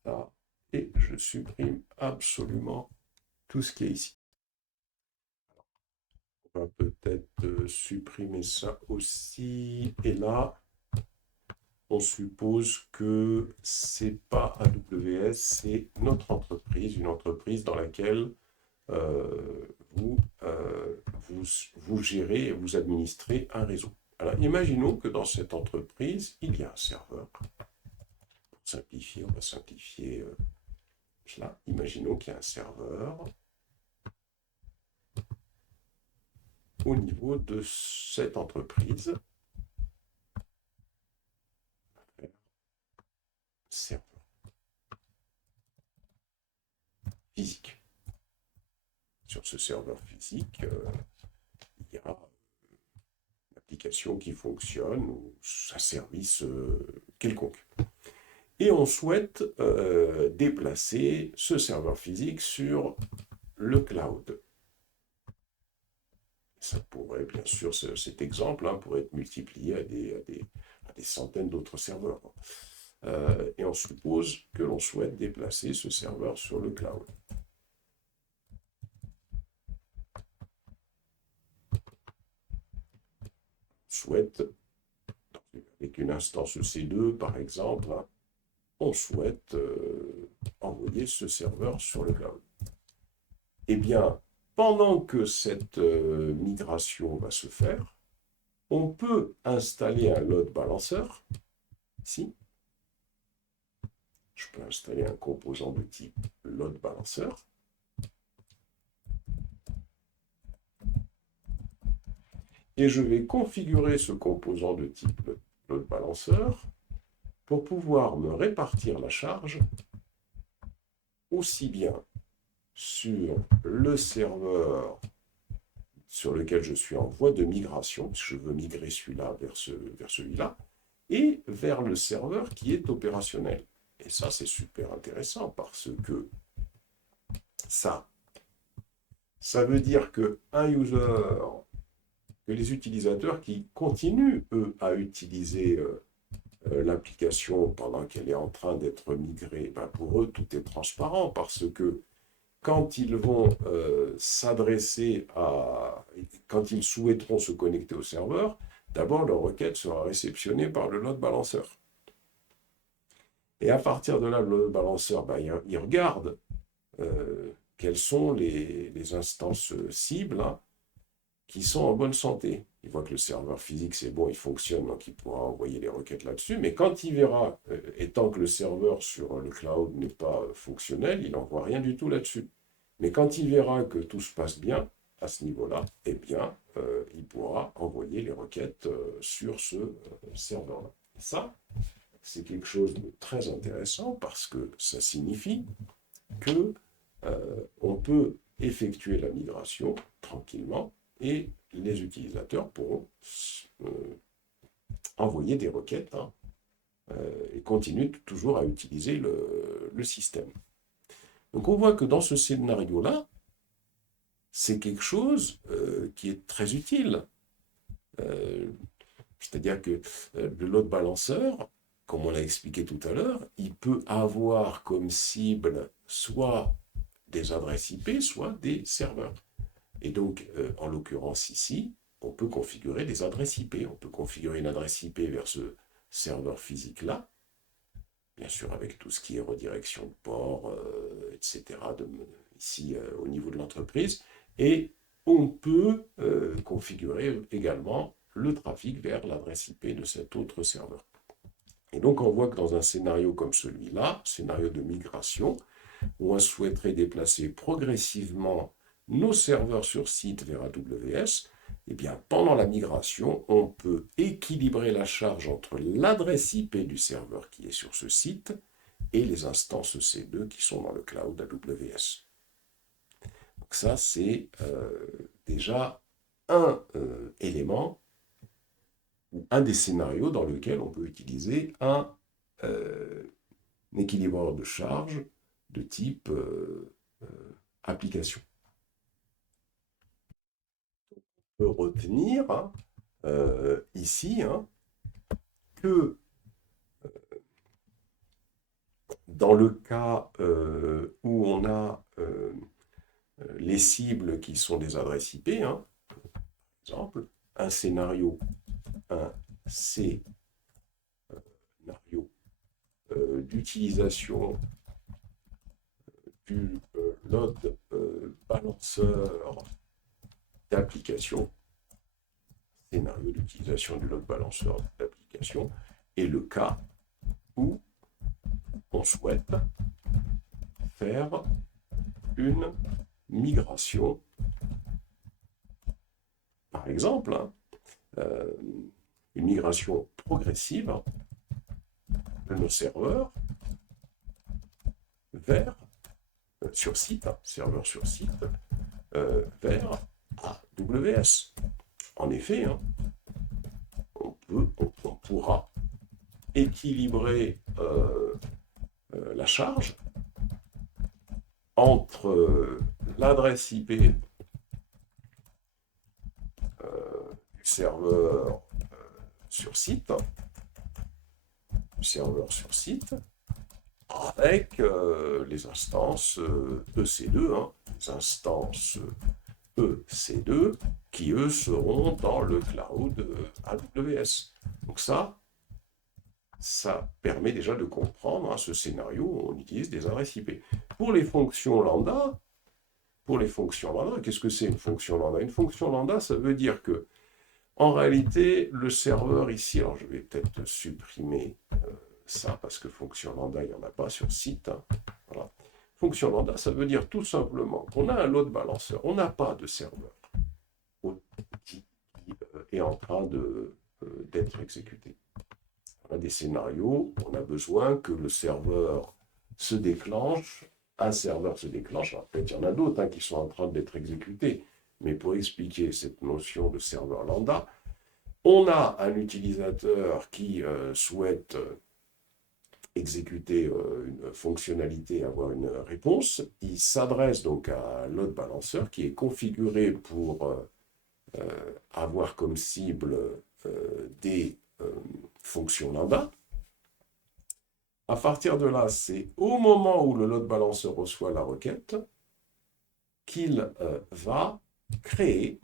Ça. Et je supprime absolument tout ce qui est ici. On va peut-être supprimer ça aussi. Et là, on suppose que c'est pas AWS, c'est notre entreprise, une entreprise dans laquelle vous gérez et vous administrez un réseau. Alors, imaginons que dans cette entreprise, il y a un serveur. Pour simplifier, on va simplifier cela. Imaginons qu'il y a un serveur au niveau de cette entreprise. Serveur physique. Sur ce serveur physique, il y a application qui fonctionne ou un service quelconque. Et on souhaite déplacer ce serveur physique sur le cloud. Ça pourrait, bien sûr, cet exemple pourrait être multiplié à des centaines d'autres serveurs. Et on suppose que l'on souhaite déplacer ce serveur sur le cloud. Souhaite, avec une instance EC2 par exemple, on souhaite envoyer ce serveur sur le cloud. Eh bien, pendant que cette migration va se faire, on peut installer un load balancer, ici. Je peux installer un composant de type load balancer. Et je vais configurer ce composant de type load balancer pour pouvoir me répartir la charge aussi bien sur le serveur sur lequel je suis en voie de migration, si je veux migrer celui-là vers celui-là, et vers le serveur qui est opérationnel. Et ça, c'est super intéressant parce que ça veut dire que les utilisateurs qui continuent, eux, à utiliser l'application pendant qu'elle est en train d'être migrée, pour eux, tout est transparent parce que quand ils vont quand ils souhaiteront se connecter au serveur, d'abord leur requête sera réceptionnée par le load balancer. Et à partir de là, le load balancer, il regarde quelles sont les instances cibles qui sont en bonne santé. Il voit que le serveur physique, c'est bon, il fonctionne, donc il pourra envoyer les requêtes là-dessus. Mais quand il verra, étant que le serveur sur le cloud n'est pas fonctionnel, il n'envoie rien du tout là-dessus. Mais quand il verra que tout se passe bien à ce niveau-là, eh bien, il pourra envoyer les requêtes sur ce serveur-là. Ça, c'est quelque chose de très intéressant parce que ça signifie que on peut effectuer la migration tranquillement et les utilisateurs pourront envoyer des requêtes et continuer toujours à utiliser le système. Donc on voit que dans ce scénario-là, c'est quelque chose qui est très utile. C'est-à-dire que le load balancer, comme on l'a expliqué tout à l'heure, il peut avoir comme cible soit des adresses IP, soit des serveurs. Et donc, en l'occurrence ici, on peut configurer des adresses IP. On peut configurer une adresse IP vers ce serveur physique-là, bien sûr avec tout ce qui est redirection de port, etc., ici au niveau de l'entreprise. Et on peut configurer également le trafic vers l'adresse IP de cet autre serveur. Et donc, on voit que dans un scénario comme celui-là, scénario de migration, où on souhaiterait déplacer progressivement nos serveurs sur site vers AWS, eh bien, pendant la migration, on peut équilibrer la charge entre l'adresse IP du serveur qui est sur ce site et les instances EC2 qui sont dans le cloud AWS. Donc ça, c'est déjà un élément ou un des scénarios dans lequel on peut utiliser un équilibreur de charge de type application. On peut retenir ici que dans le cas où on a les cibles qui sont des adresses IP, par exemple, un scénario d'utilisation du load balancer d'application, scénario d'utilisation du load balancer d'application, est le cas où on souhaite faire une migration, par exemple, une migration progressive de nos serveurs vers, sur site, serveur sur site, vers AWS. En effet, pourra équilibrer la charge entre l'adresse IP du serveur sur site, avec les instances EC2, les instances EC2, qui eux seront dans le cloud AWS. Donc ça permet déjà de comprendre ce scénario où on utilise des adresses IP. Pour les fonctions lambda, qu'est-ce que c'est une fonction lambda? Une fonction lambda, ça veut dire que, en réalité, le serveur ici, alors je vais peut-être supprimer ça, parce que fonction lambda, il n'y en a pas sur site. Voilà. Fonction lambda, ça veut dire tout simplement qu'on a un load balancer, on n'a pas de serveur qui est en train d'être exécuté. On a des scénarios, on a besoin que le serveur se déclenche, un serveur se déclenche, alors peut-être il y en a d'autres qui sont en train d'être exécutés, mais pour expliquer cette notion de serveur lambda, on a un utilisateur qui souhaite exécuter une fonctionnalité, avoir une réponse. Il s'adresse donc à un load balancer qui est configuré pour avoir comme cible des fonctions lambda. À partir de là, c'est au moment où le load balancer reçoit la requête qu'il va créer,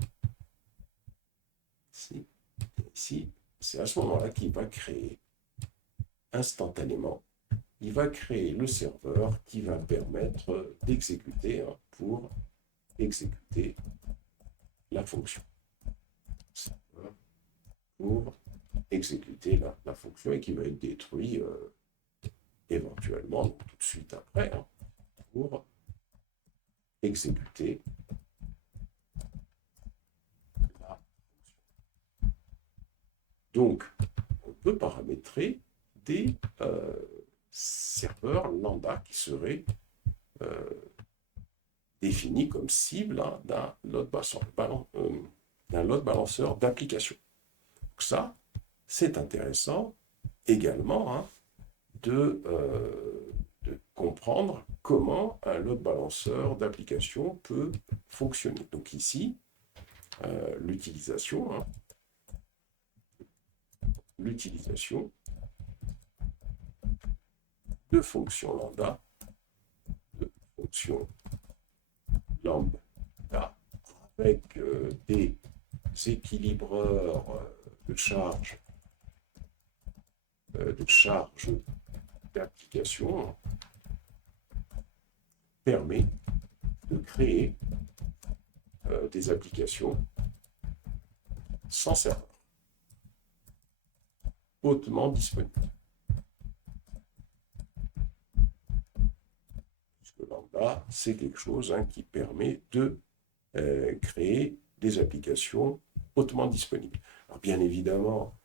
ici, c'est à ce moment-là qu'il va créer instantanément, il va créer le serveur qui va permettre d'exécuter, pour exécuter la fonction. Serveur pour exécuter la fonction et qui va être détruit éventuellement, donc tout de suite après, pour exécuter la fonction. Donc, on peut paramétrer des serveurs lambda qui seraient définis comme cible d'un load balancer d'application. Donc ça, c'est intéressant également de comprendre comment un load balancer d'application peut fonctionner. Donc ici, l'utilisation de fonctions lambda, avec des équilibreurs de charge d'application permet de créer des applications sans serveur, hautement disponibles. Puisque lambda, c'est quelque chose qui permet de créer des applications hautement disponibles. Alors bien évidemment,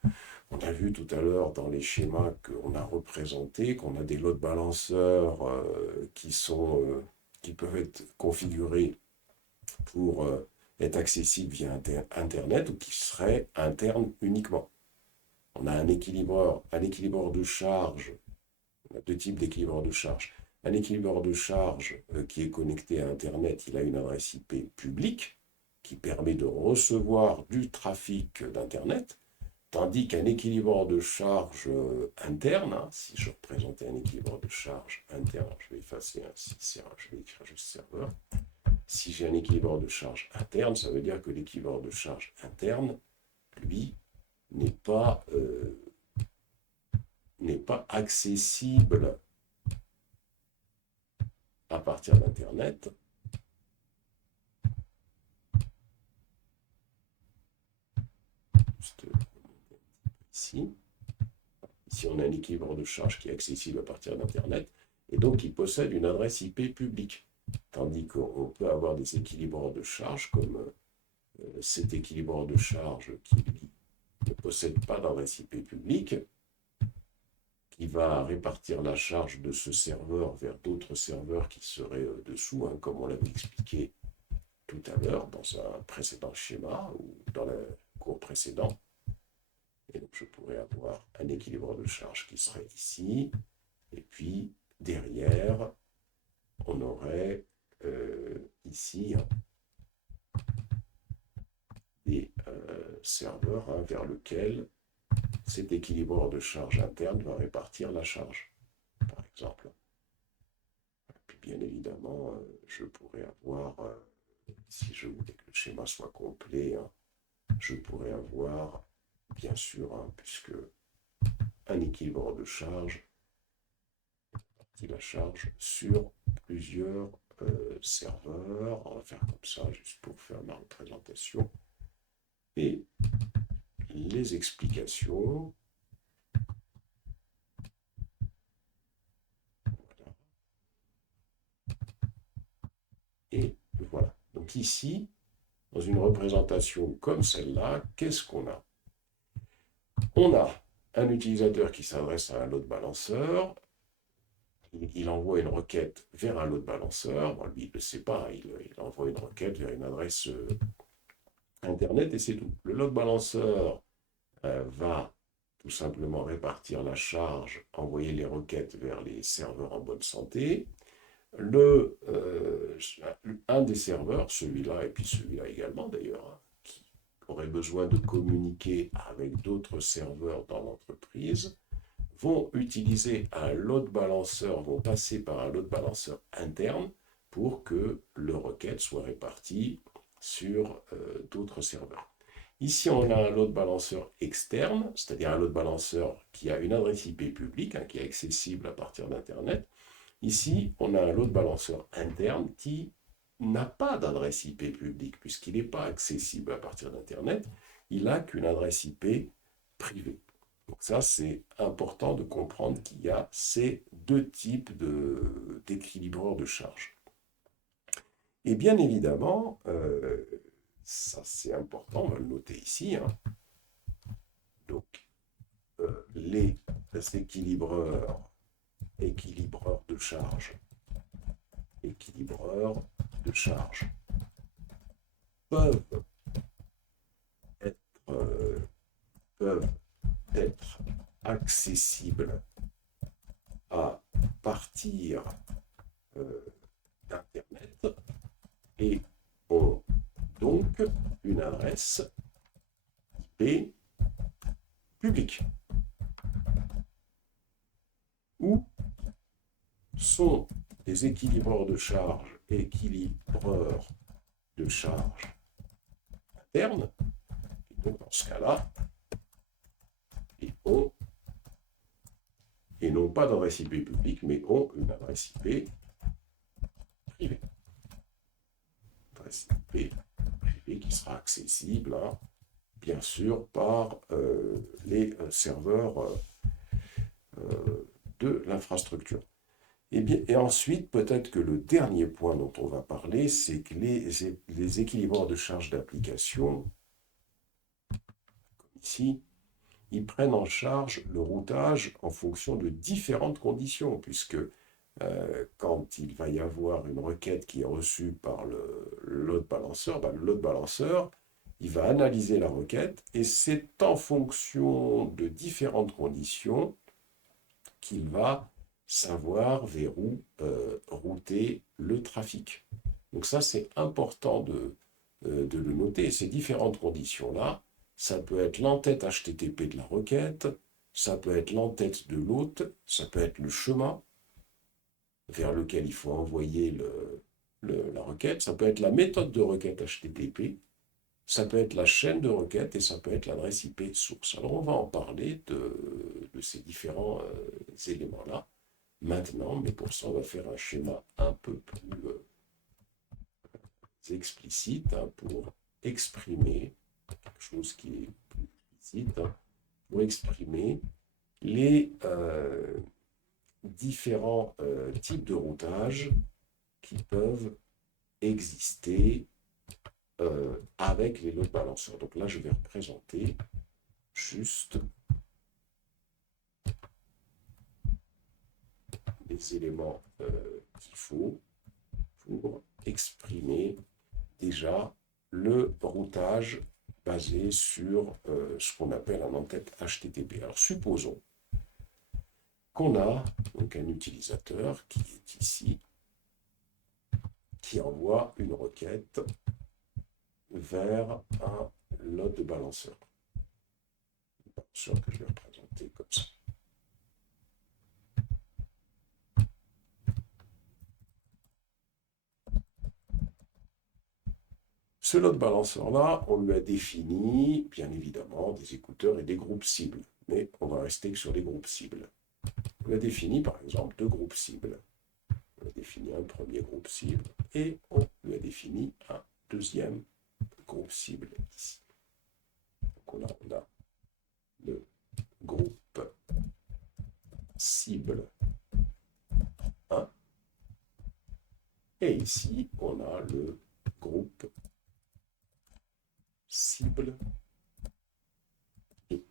on a vu tout à l'heure dans les schémas qu'on a représentés qu'on a des load balancers qui peuvent être configurés pour être accessibles via Internet ou qui seraient internes uniquement. On a un équilibreur de charge, on a deux types d'équilibreurs de charge. Un équilibreur de charge qui est connecté à Internet, il a une adresse IP publique qui permet de recevoir du trafic d'Internet, tandis qu'un équilibreur de charge interne, si je représentais un équilibreur de charge interne, je vais effacer je vais écrire juste serveur. Si j'ai un équilibreur de charge interne, ça veut dire que l'équilibreur de charge interne, lui, n'est pas accessible à partir d'Internet. Juste ici. Ici, on a un équilibreur de charge qui est accessible à partir d'Internet et donc qui possède une adresse IP publique. Tandis qu'on peut avoir des équilibreurs de charge comme cet équilibreur de charge qui, lui, ne possède pas d'adresse IP publique, qui va répartir la charge de ce serveur vers d'autres serveurs qui seraient dessous, comme on l'avait expliqué tout à l'heure dans un précédent schéma ou dans le cours précédent. Et donc je pourrais avoir un équilibre de charge qui serait ici. Et puis derrière, on aurait ici des serveurs vers lesquels cet équilibreur de charge interne va répartir la charge, par exemple. Puis bien évidemment, je pourrais avoir, si je voulais que le schéma soit complet, je pourrais avoir, bien sûr, puisque un équilibre de charge, la charge sur plusieurs serveurs. On va faire comme ça, juste pour faire ma représentation. Et les explications. Voilà. Et voilà. Donc ici, dans une représentation comme celle-là, qu'est-ce qu'on a? On a un utilisateur qui s'adresse à un load balanceur. Il envoie une requête vers un load balanceur. Bon, lui, il ne le sait pas. Il envoie une requête vers une adresse Internet et c'est tout. Le load balanceur va tout simplement répartir la charge, envoyer les requêtes vers les serveurs en bonne santé. Un des serveurs, celui-là et puis celui-là également d'ailleurs, qui aurait besoin de communiquer avec d'autres serveurs dans l'entreprise, vont utiliser un load balancer, vont passer par un load balancer interne pour que le requête soit répartie sur d'autres serveurs. Ici, on a un load balancer externe, c'est-à-dire un load balancer qui a une adresse IP publique, qui est accessible à partir d'Internet. Ici, on a un load balancer interne qui n'a pas d'adresse IP publique, puisqu'il n'est pas accessible à partir d'Internet. Il n'a qu'une adresse IP privée. Donc ça, c'est important de comprendre qu'il y a ces deux types d'équilibreurs de charge. Et bien évidemment, ça c'est important, on va le noter ici. Donc, les équilibreurs de charge, peuvent être accessibles à partir d'Internet et ont donc une adresse IP publique. Ou sont des équilibreurs de charge internes. Et donc dans ce cas-là, ils ont, et n'ont pas d'adresse IP publique, mais ont une adresse IP privée. Adresse IP privée qui sera accessible, bien sûr, par les serveurs de l'infrastructure. Et ensuite, peut-être que le dernier point dont on va parler, c'est que les équilibreurs de charge d'application, comme ici, ils prennent en charge le routage en fonction de différentes conditions, puisque quand il va y avoir une requête qui est reçue par le load balancer, le load balancer, il va analyser la requête, et c'est en fonction de différentes conditions qu'il va savoir vers où router le trafic. Donc ça, c'est important de le noter. Ces différentes conditions-là, ça peut être l'entête HTTP de la requête, ça peut être l'entête de l'hôte, ça peut être le chemin vers lequel il faut envoyer la requête, ça peut être la méthode de requête HTTP, ça peut être la chaîne de requête et ça peut être l'adresse IP de source. Alors on va en parler de ces différents éléments-là maintenant, mais pour ça on va faire un schéma un peu plus explicite pour exprimer quelque chose qui est plus explicite, pour exprimer les différents types de routage qui peuvent exister avec les load balancers. Donc là, je vais représenter juste les éléments qu'il faut pour exprimer déjà le routage basé sur ce qu'on appelle un en-tête HTTP. Alors supposons qu'on a donc un utilisateur qui est ici, qui envoie une requête vers un load balancer. Un balanceur que je vais représenter comme ça. Ce load balancer-là, on lui a défini, bien évidemment, des écouteurs et des groupes cibles. Mais on va rester que sur les groupes cibles. On lui a défini, par exemple, 2 groupes cibles. On a défini un premier groupe cible et on lui a défini un deuxième groupe cible ici. Donc on a le groupe cible 1 et ici on a le groupe cible 2.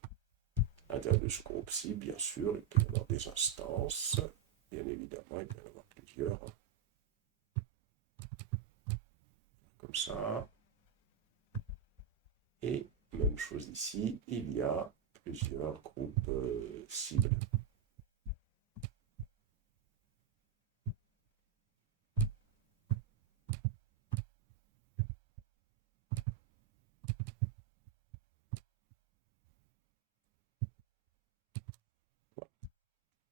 À l'intérieur de ce groupe cible, bien sûr, il peut y avoir des instances, bien évidemment, il peut y en avoir plusieurs. Comme ça. Et même chose ici, il y a plusieurs groupes cibles.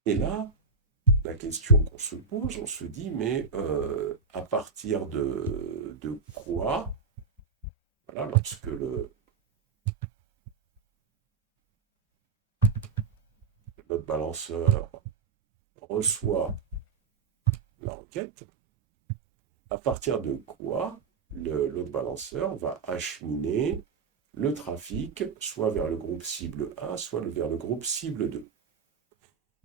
Et là, la question qu'on se pose, on se dit, mais à partir de quoi, voilà, lorsque le load balancer reçoit la requête, à partir de quoi le load balancer va acheminer le trafic soit vers le groupe cible 1, soit vers le groupe cible 2.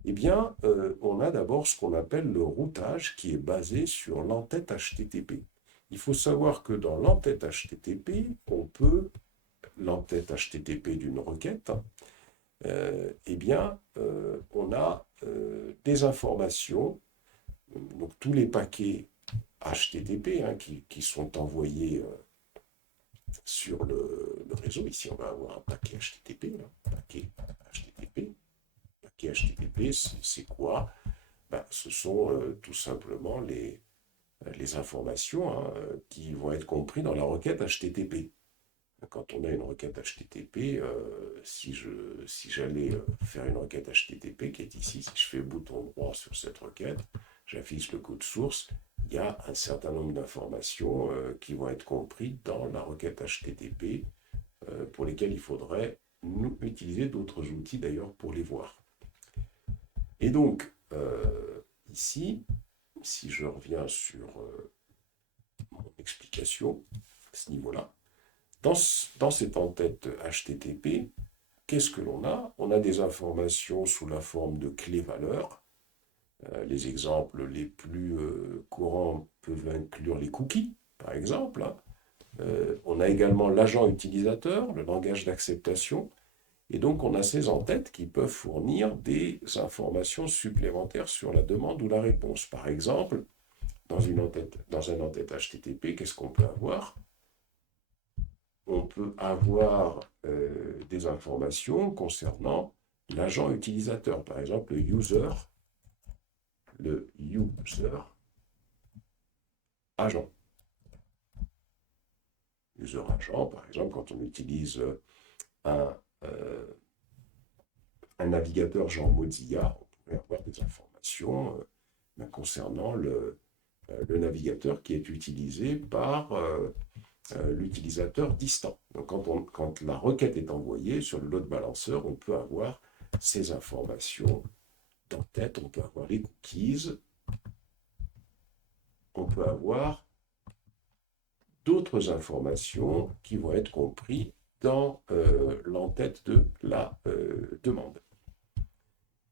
Eh bien, on a d'abord ce qu'on appelle le routage qui est basé sur l'entête HTTP. Il faut savoir que dans l'entête HTTP, l'entête HTTP d'une requête, eh bien, on a des informations, donc tous les paquets HTTP qui sont envoyés sur le réseau. Ici, on va avoir un paquet HTTP, paquet HTTP. Paquet HTTP, c'est quoi? Ce sont tout simplement les informations qui vont être comprises dans la requête HTTP. Quand on a une requête HTTP, si j'allais faire une requête HTTP qui est ici, si je fais bouton droit sur cette requête, j'affiche le code source, il y a un certain nombre d'informations qui vont être comprises dans la requête HTTP pour lesquelles il faudrait nous utiliser d'autres outils d'ailleurs pour les voir. Et donc, ici, si je reviens sur mon explication à ce niveau-là, dans cette entête HTTP, qu'est-ce que l'on a? On a des informations sous la forme de clés-valeurs. Les exemples les plus courants peuvent inclure les cookies, par exemple. On a également l'agent utilisateur, le langage d'acceptation. Et donc, on a ces entêtes qui peuvent fournir des informations supplémentaires sur la demande ou la réponse. Par exemple, dans un entête HTTP, qu'est-ce qu'on peut avoir? On peut avoir des informations concernant l'agent utilisateur. Par exemple, le user agent. User agent, par exemple, quand on utilise un navigateur genre Mozilla, on pourrait avoir des informations concernant le navigateur qui est utilisé par l'utilisateur distant. Donc quand la requête est envoyée sur le load balancer, on peut avoir ces informations d'entête, on peut avoir les cookies, on peut avoir d'autres informations qui vont être comprises dans l'entête de la demande.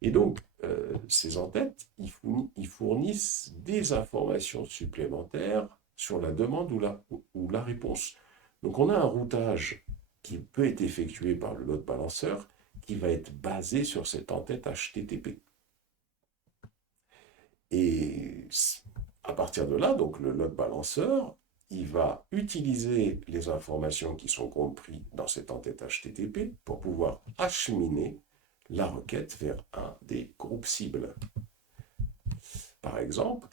Et donc, ces entêtes, ils fournissent des informations supplémentaires sur la demande ou la réponse. Donc, on a un routage qui peut être effectué par le load balancer qui va être basé sur cette entête HTTP. Et à partir de là, donc le load balancer, il va utiliser les informations qui sont comprises dans cette entête HTTP pour pouvoir acheminer la requête vers un des groupes cibles. Par exemple,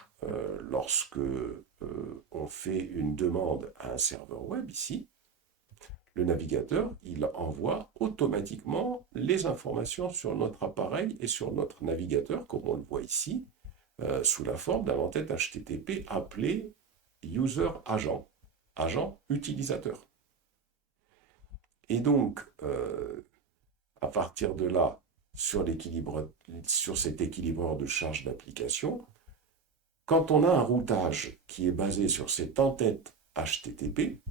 lorsque on fait une demande à un serveur web ici, le navigateur, il envoie automatiquement les informations sur notre appareil et sur notre navigateur, comme on le voit ici, sous la forme d'un entête HTTP appelé user agent, agent utilisateur. Et donc, à partir de là, sur cet équilibreur de charge d'application, quand on a un routage qui est basé sur cette entête HTTP,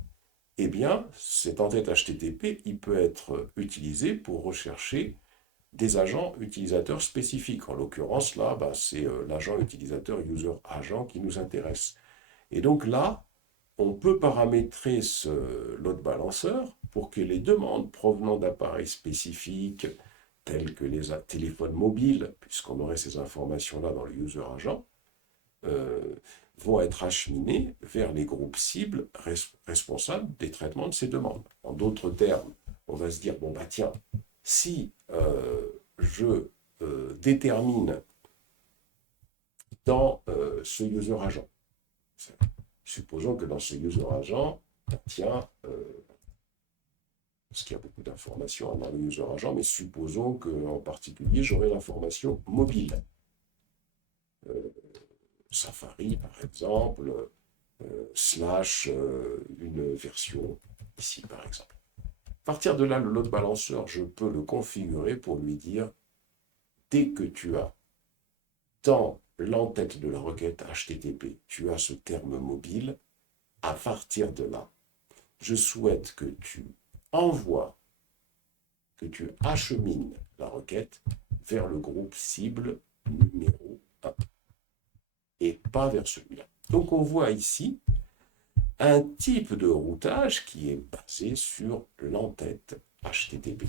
eh bien, cette entête HTTP, il peut être utilisé pour rechercher des agents utilisateurs spécifiques. En l'occurrence, là, c'est l'agent utilisateur user agent qui nous intéresse. Et donc là, on peut paramétrer ce load balancer pour que les demandes provenant d'appareils spécifiques, tels que les téléphones mobiles, puisqu'on aurait ces informations-là dans le user agent, vont être acheminées vers les groupes cibles responsables des traitements de ces demandes. En d'autres termes, on va se dire, bon bah tiens, si je détermine dans ce user agent, supposons que dans ce user agent, tiens, parce qu'il y a beaucoup d'informations dans le user agent, mais supposons qu'en particulier, j'aurai l'information mobile. Safari, par exemple, slash une version ici, par exemple. À partir de là, le load balancer, je peux le configurer pour lui dire, dès que tu as dans l'entête de la requête HTTP, tu as ce terme mobile, à partir de là, je souhaite que tu envoies, que tu achemines la requête vers le groupe cible numéro 1 et pas vers celui-là. Donc on voit ici un type de routage qui est basé sur l'entête HTTP,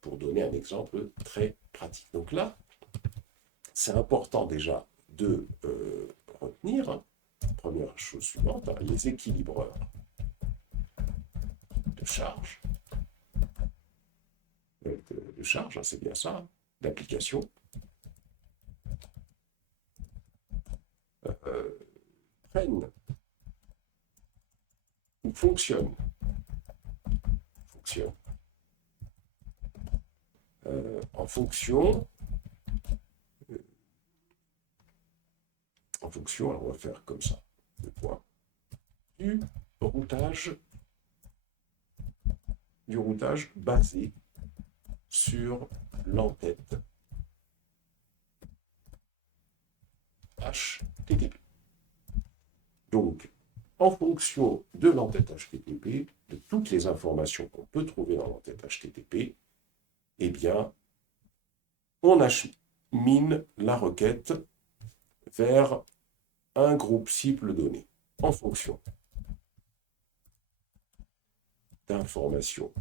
pour donner un exemple très pratique. Donc là, c'est important déjà de retenir, première chose suivante, les équilibreurs de charge, c'est bien ça, d'application, prennent ou fonctionnent en fonction, alors on va faire comme ça, le point, du routage basé sur l'entête HTTP. Donc, en fonction de l'entête HTTP, de toutes les informations qu'on peut trouver dans l'entête HTTP, eh bien, on achemine la requête vers un groupe cible donné, en fonction d'informations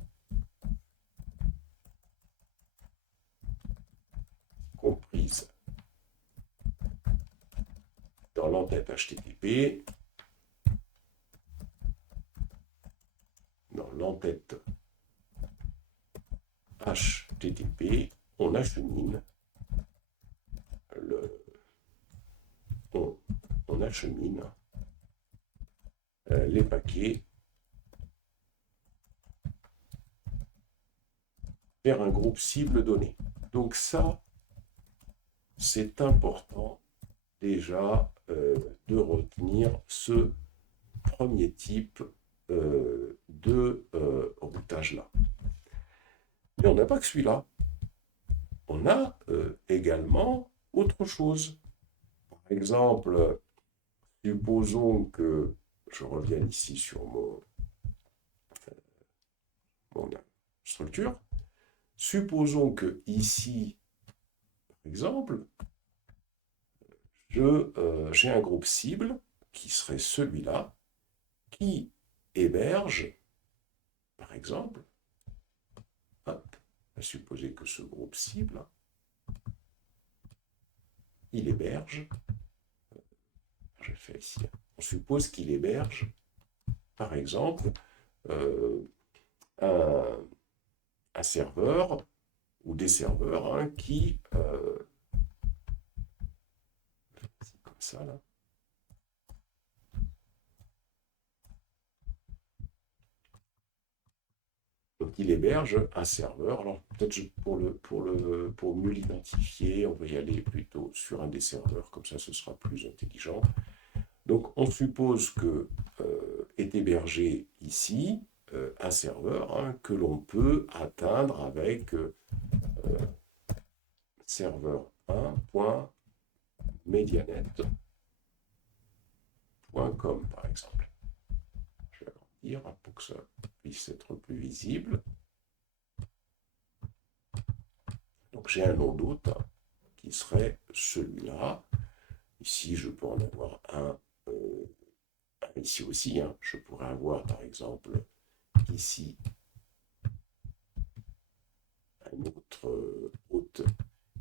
comprises dans l'entête HTTP, dans l'entête HTTP, on achemine les paquets vers un groupe cible donné. Donc ça, c'est important déjà de retenir ce premier type de routage-là. Mais on n'a pas que celui-là. On a également autre chose. Par exemple, supposons que je revienne ici sur mon structure. Supposons que ici, par exemple, j'ai un groupe cible qui serait celui-là, qui héberge, par exemple, on va supposer que ce groupe cible, il héberge, je fais ici, on suppose qu'il héberge par exemple, un, un serveur ou des serveurs hein, qui, comme ça là, donc il héberge un serveur. Alors peut-être pour mieux l'identifier, on va y aller plutôt sur un des serveurs, comme ça ce sera plus intelligent. Donc on suppose que est hébergé ici un serveur hein, que l'on peut atteindre avec serveur 1.medianet.com par exemple. Je vais agrandir pour que ça puisse être plus visible. Donc j'ai un nom d'hôte qui serait celui-là. Ici, je peux en avoir un ici aussi. Hein. Je pourrais avoir par exemple ici un autre hôte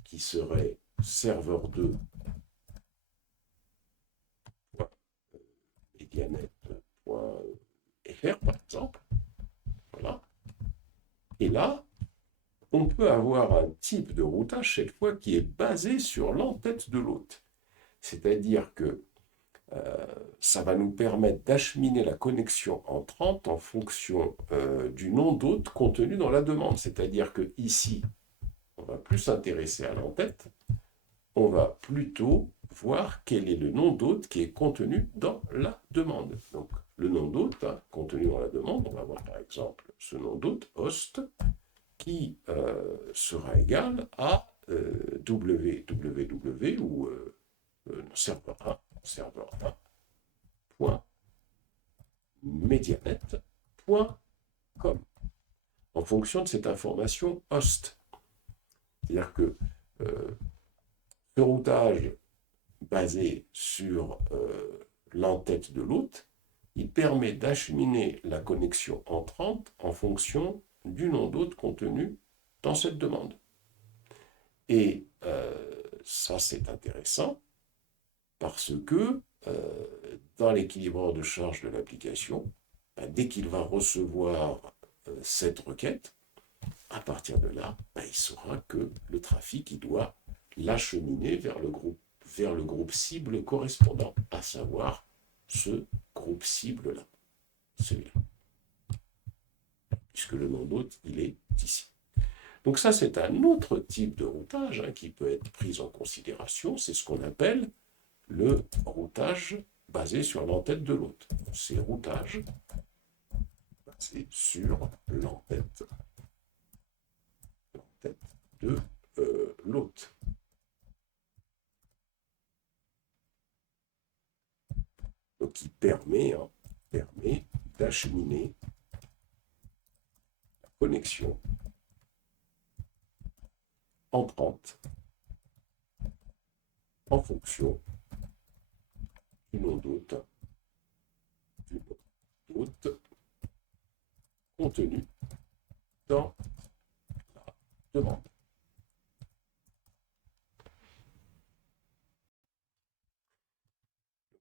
qui serait serveur 2.medianet.fr par exemple. Voilà. Et là, on peut avoir un type de routage cette fois qui est basé sur l'entête de l'hôte. C'est-à-dire que ça va nous permettre d'acheminer la connexion entrante en fonction du nom d'hôte contenu dans la demande. C'est-à-dire que ici, on va plus s'intéresser à l'entête, on va plutôt voir quel est le nom d'hôte qui est contenu dans la demande. Donc, le nom d'hôte hein, contenu dans la demande, on va voir par exemple ce nom d'hôte, host, qui sera égal à www ou serveur 1.medianet.com en fonction de cette information host. C'est-à-dire que ce routage basé sur l'entête de l'hôte, il permet d'acheminer la connexion entrante en fonction du nom d'hôte contenu dans cette demande. Et ça, c'est intéressant parce que dans l'équilibreur de charge de l'application, dès qu'il va recevoir cette requête, à partir de là, il saura que le trafic, il doit l'acheminer vers le groupe cible correspondant, à savoir ce groupe cible-là, celui-là. Puisque le nom d'hôte, il est ici. Donc ça, c'est un autre type de routage hein, qui peut être pris en considération. C'est ce qu'on appelle le routage basé sur l'entête de l'hôte. C'est routage basé sur l'entête de l'hôte. Donc qui permet d'acheminer la connexion entrante en fonction du nom d'hôte contenu dans la demande.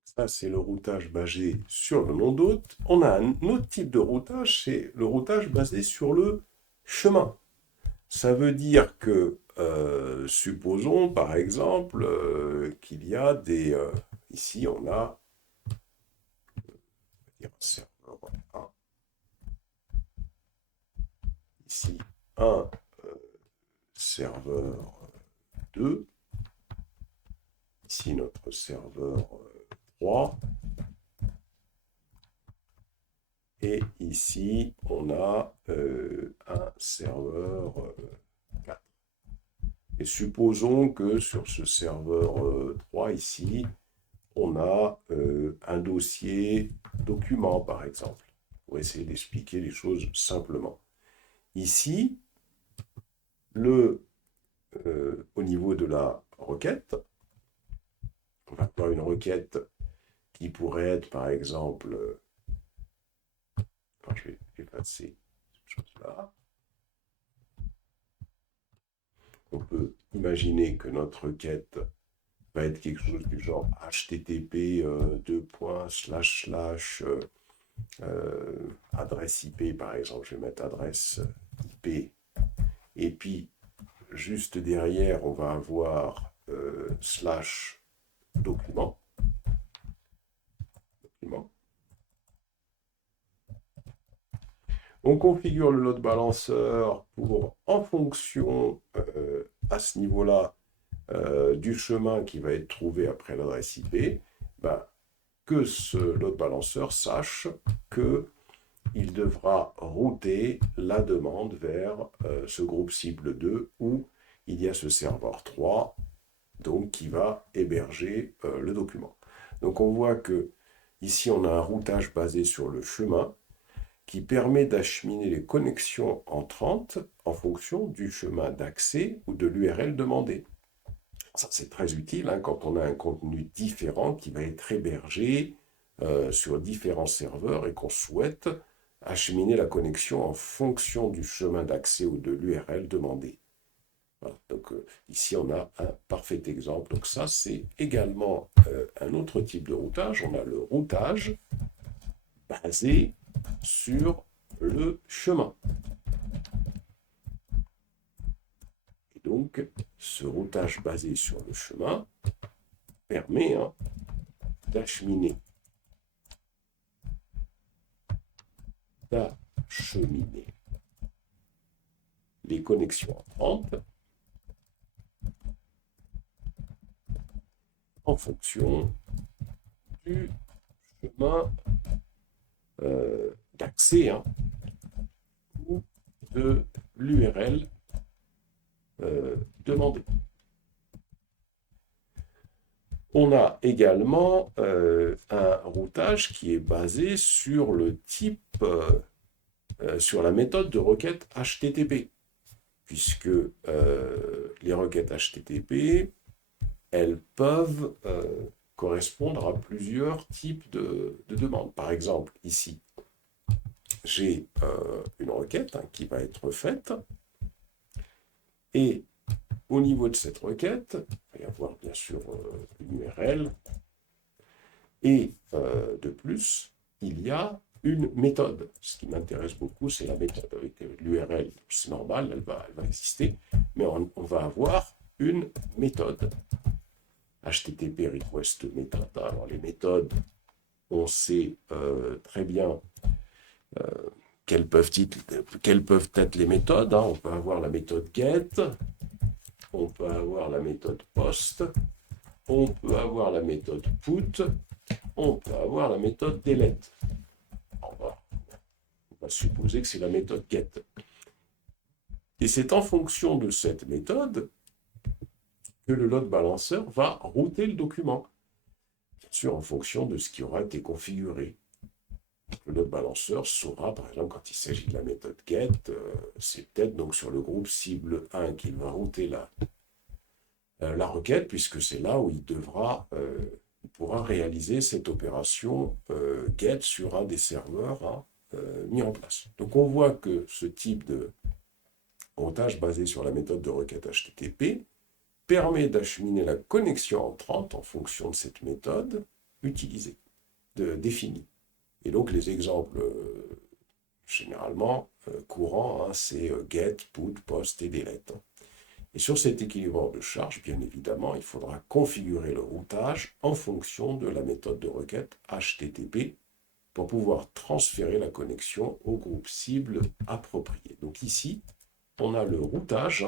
Ça, c'est le routage basé sur le nom d'hôte. On a un autre type de routage, c'est le routage basé sur le chemin. Ça veut dire que, supposons par exemple qu'il y a des... ici, on a un serveur 1. Ici, un serveur 2. Ici, notre serveur 3. Et ici, on a un serveur 4. Et supposons que sur ce serveur 3 ici, on a un dossier document, par exemple, pour essayer d'expliquer les choses simplement. Ici, au niveau de la requête, on va avoir une requête qui pourrait être, par exemple, je vais effacer cette chose-là. On peut imaginer que notre requête va être quelque chose du genre http adresse IP, par exemple, je vais mettre adresse IP, et puis juste derrière, on va avoir slash document. On configure le load balancer pour, en fonction, à ce niveau-là, du chemin qui va être trouvé après l'adresse IP, ben, que ce load balancer sache qu'il devra router la demande vers ce groupe cible 2 où il y a ce serveur 3 donc, qui va héberger le document. Donc on voit que ici on a un routage basé sur le chemin qui permet d'acheminer les connexions entrantes en fonction du chemin d'accès ou de l'URL demandée. Ça, c'est très utile hein, quand on a un contenu différent qui va être hébergé sur différents serveurs et qu'on souhaite acheminer la connexion en fonction du chemin d'accès ou de l'URL demandé. Voilà, donc ici, on a un parfait exemple. Donc ça, c'est également un autre type de routage. On a le routage basé sur le chemin. Et donc, ce routage basé sur le chemin permet d'acheminer les connexions entrantes en fonction du chemin d'accès ou de l'URL demandée. On a également un routage qui est basé sur le type, sur la méthode de requête HTTP, puisque les requêtes HTTP, elles peuvent correspondre à plusieurs types de demandes. Par exemple, ici, j'ai une requête qui va être faite, et au niveau de cette requête, il va y avoir bien sûr une URL, et de plus, il y a une méthode. Ce qui m'intéresse beaucoup, c'est la méthode. Avec l'URL, c'est normal, elle va exister, mais on va avoir une méthode. HTTP request méthode. Alors les méthodes, on sait très bien quelles peuvent être les méthodes. On peut avoir la méthode get, on peut avoir la méthode post, on peut avoir la méthode put, on peut avoir la méthode delete. On va supposer que c'est la méthode get. Et c'est en fonction de cette méthode que le load balancer va router le document. Bien sûr, en fonction de ce qui aura été configuré. Le load balancer saura, par exemple, quand il s'agit de la méthode get, c'est peut-être donc sur le groupe cible 1 qu'il va router la requête, puisque c'est là où il pourra réaliser cette opération get sur un des serveurs mis en place. Donc on voit que ce type de routage basé sur la méthode de requête HTTP permet d'acheminer la connexion entrante en fonction de cette méthode utilisée, définie. Et donc les exemples généralement courants, c'est get, put, post et delete. Et sur cet équilibre de charge, bien évidemment, il faudra configurer le routage en fonction de la méthode de requête HTTP pour pouvoir transférer la connexion au groupe cible approprié. Donc ici, on a le routage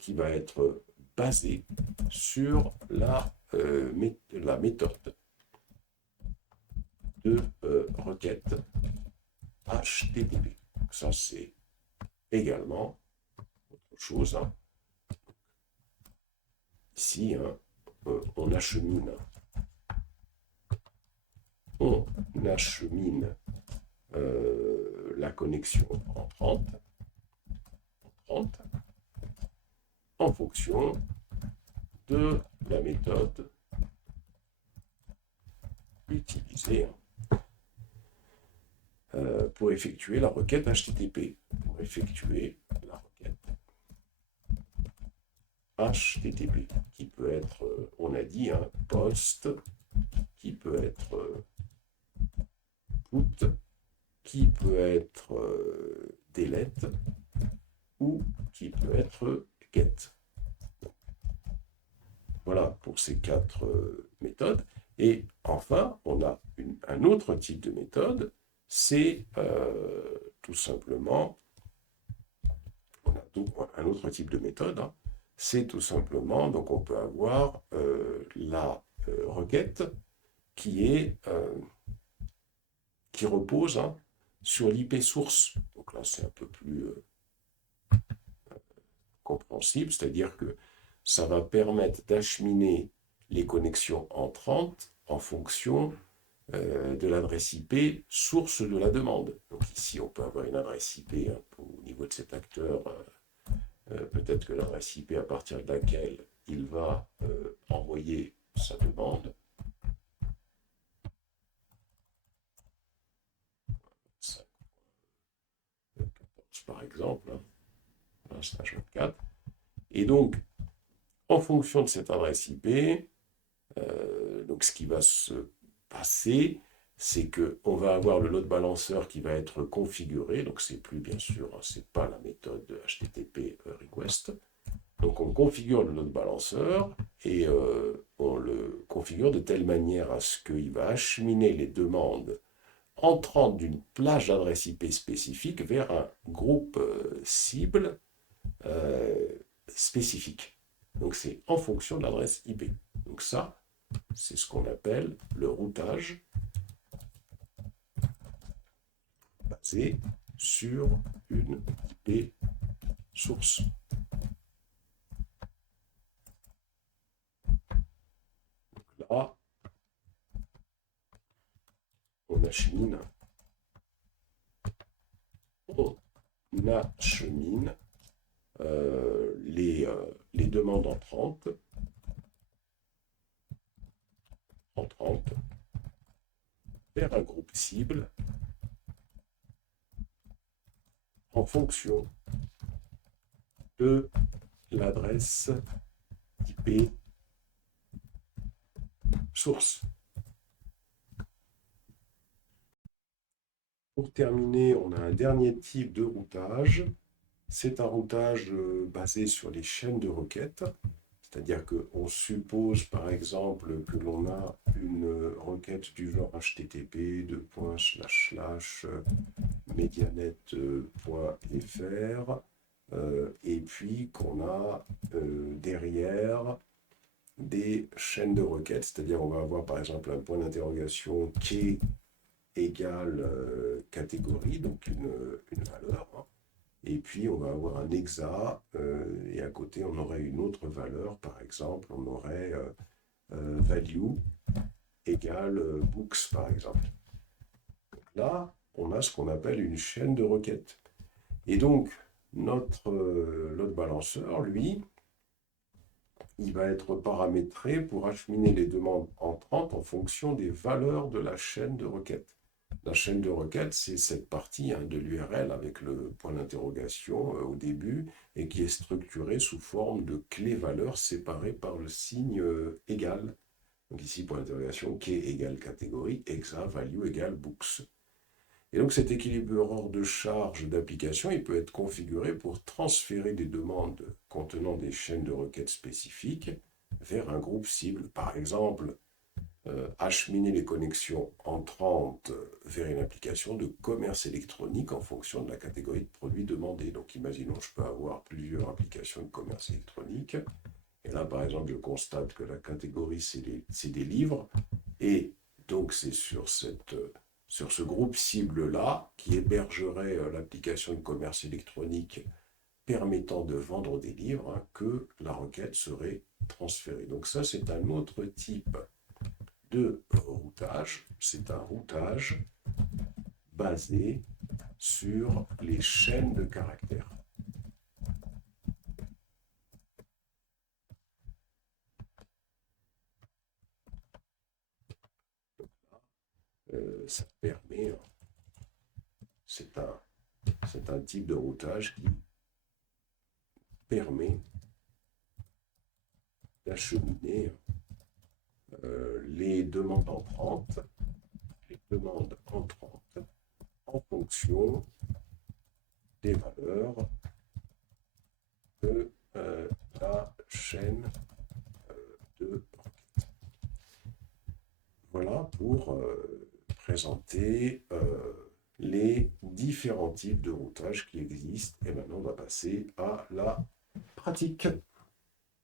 qui va être basé sur la méthode de requête HTTP. Ça, c'est également autre chose. Ici, on achemine la connexion entrante en fonction de la méthode utilisée pour effectuer la requête HTTP. Pour effectuer la requête HTTP, qui peut être, on a dit, post, qui peut être qui peut être delete ou qui peut être get. Voilà pour ces 4 méthodes. Et enfin, on a un autre type de méthode, c'est tout simplement, on a un autre type de méthode, hein, c'est tout simplement, donc on peut avoir la requête qui repose hein, sur l'IP source. Donc là, c'est un peu plus compréhensible, c'est-à-dire que ça va permettre d'acheminer les connexions entrantes en fonction de l'adresse IP source de la demande. Donc ici, on peut avoir une adresse IP hein, au niveau de cet acteur. Peut-être que l'adresse IP à partir de laquelle il va envoyer sa demande. Par exemple, hein, stage 24. Et donc, en fonction de cette adresse IP, donc ce qui va se passer, c'est qu'on va avoir le load balancer qui va être configuré. Donc, c'est plus, bien sûr, c'est pas la méthode HTTP request. Donc, on configure le load balancer et on le configure de telle manière à ce qu'il va acheminer les demandes entrant d'une plage d'adresse IP spécifique vers un groupe cible spécifique. Donc c'est en fonction de l'adresse IP. Donc ça, c'est ce qu'on appelle le routage basé sur une IP source. Donc là, on achemine les demandes entrantes vers un groupe cible en fonction de l'adresse IP source. Pour terminer, on a un dernier type de routage. C'est un routage basé sur les chaînes de requêtes. C'est-à-dire qu'on suppose, par exemple, que l'on a une requête du genre http medianet.fr et puis qu'on a derrière des chaînes de requêtes. C'est-à-dire on va avoir, par exemple, un point d'interrogation qui égale catégorie, donc une valeur. Hein. Et puis, on va avoir un hexa, et à côté, on aurait une autre valeur. Par exemple, on aurait value égale books, par exemple. Donc là, on a ce qu'on appelle une chaîne de requêtes. Et donc, notre load balancer, lui, il va être paramétré pour acheminer les demandes entrantes en fonction des valeurs de la chaîne de requêtes. La chaîne de requête, c'est cette partie hein, de l'URL avec le point d'interrogation au début et qui est structurée sous forme de clés-valeurs séparées par le signe égal. Donc ici, point d'interrogation, key égale catégorie, exa, value égale books. Et donc cet équilibreur de charge d'application, il peut être configuré pour transférer des demandes contenant des chaînes de requêtes spécifiques vers un groupe cible. Par exemple, acheminer les connexions entrantes vers une application de commerce électronique en fonction de la catégorie de produits demandés. Donc imaginons, je peux avoir plusieurs applications de commerce électronique. Et là, par exemple, je constate que la catégorie, c'est des livres. Et donc, c'est sur ce groupe cible-là qui hébergerait l'application de commerce électronique permettant de vendre des livres hein, que la requête serait transférée. Donc ça, c'est un autre type de routage. C'est un routage basé sur les chaînes de caractères. Ça permet, c'est un type de routage qui permet d'acheminer les demandes entrantes en fonction fonction des valeurs de la chaîne de requêtes. Voilà pour présenter les différents types de routage qui existent. Et maintenant, on va passer à la pratique.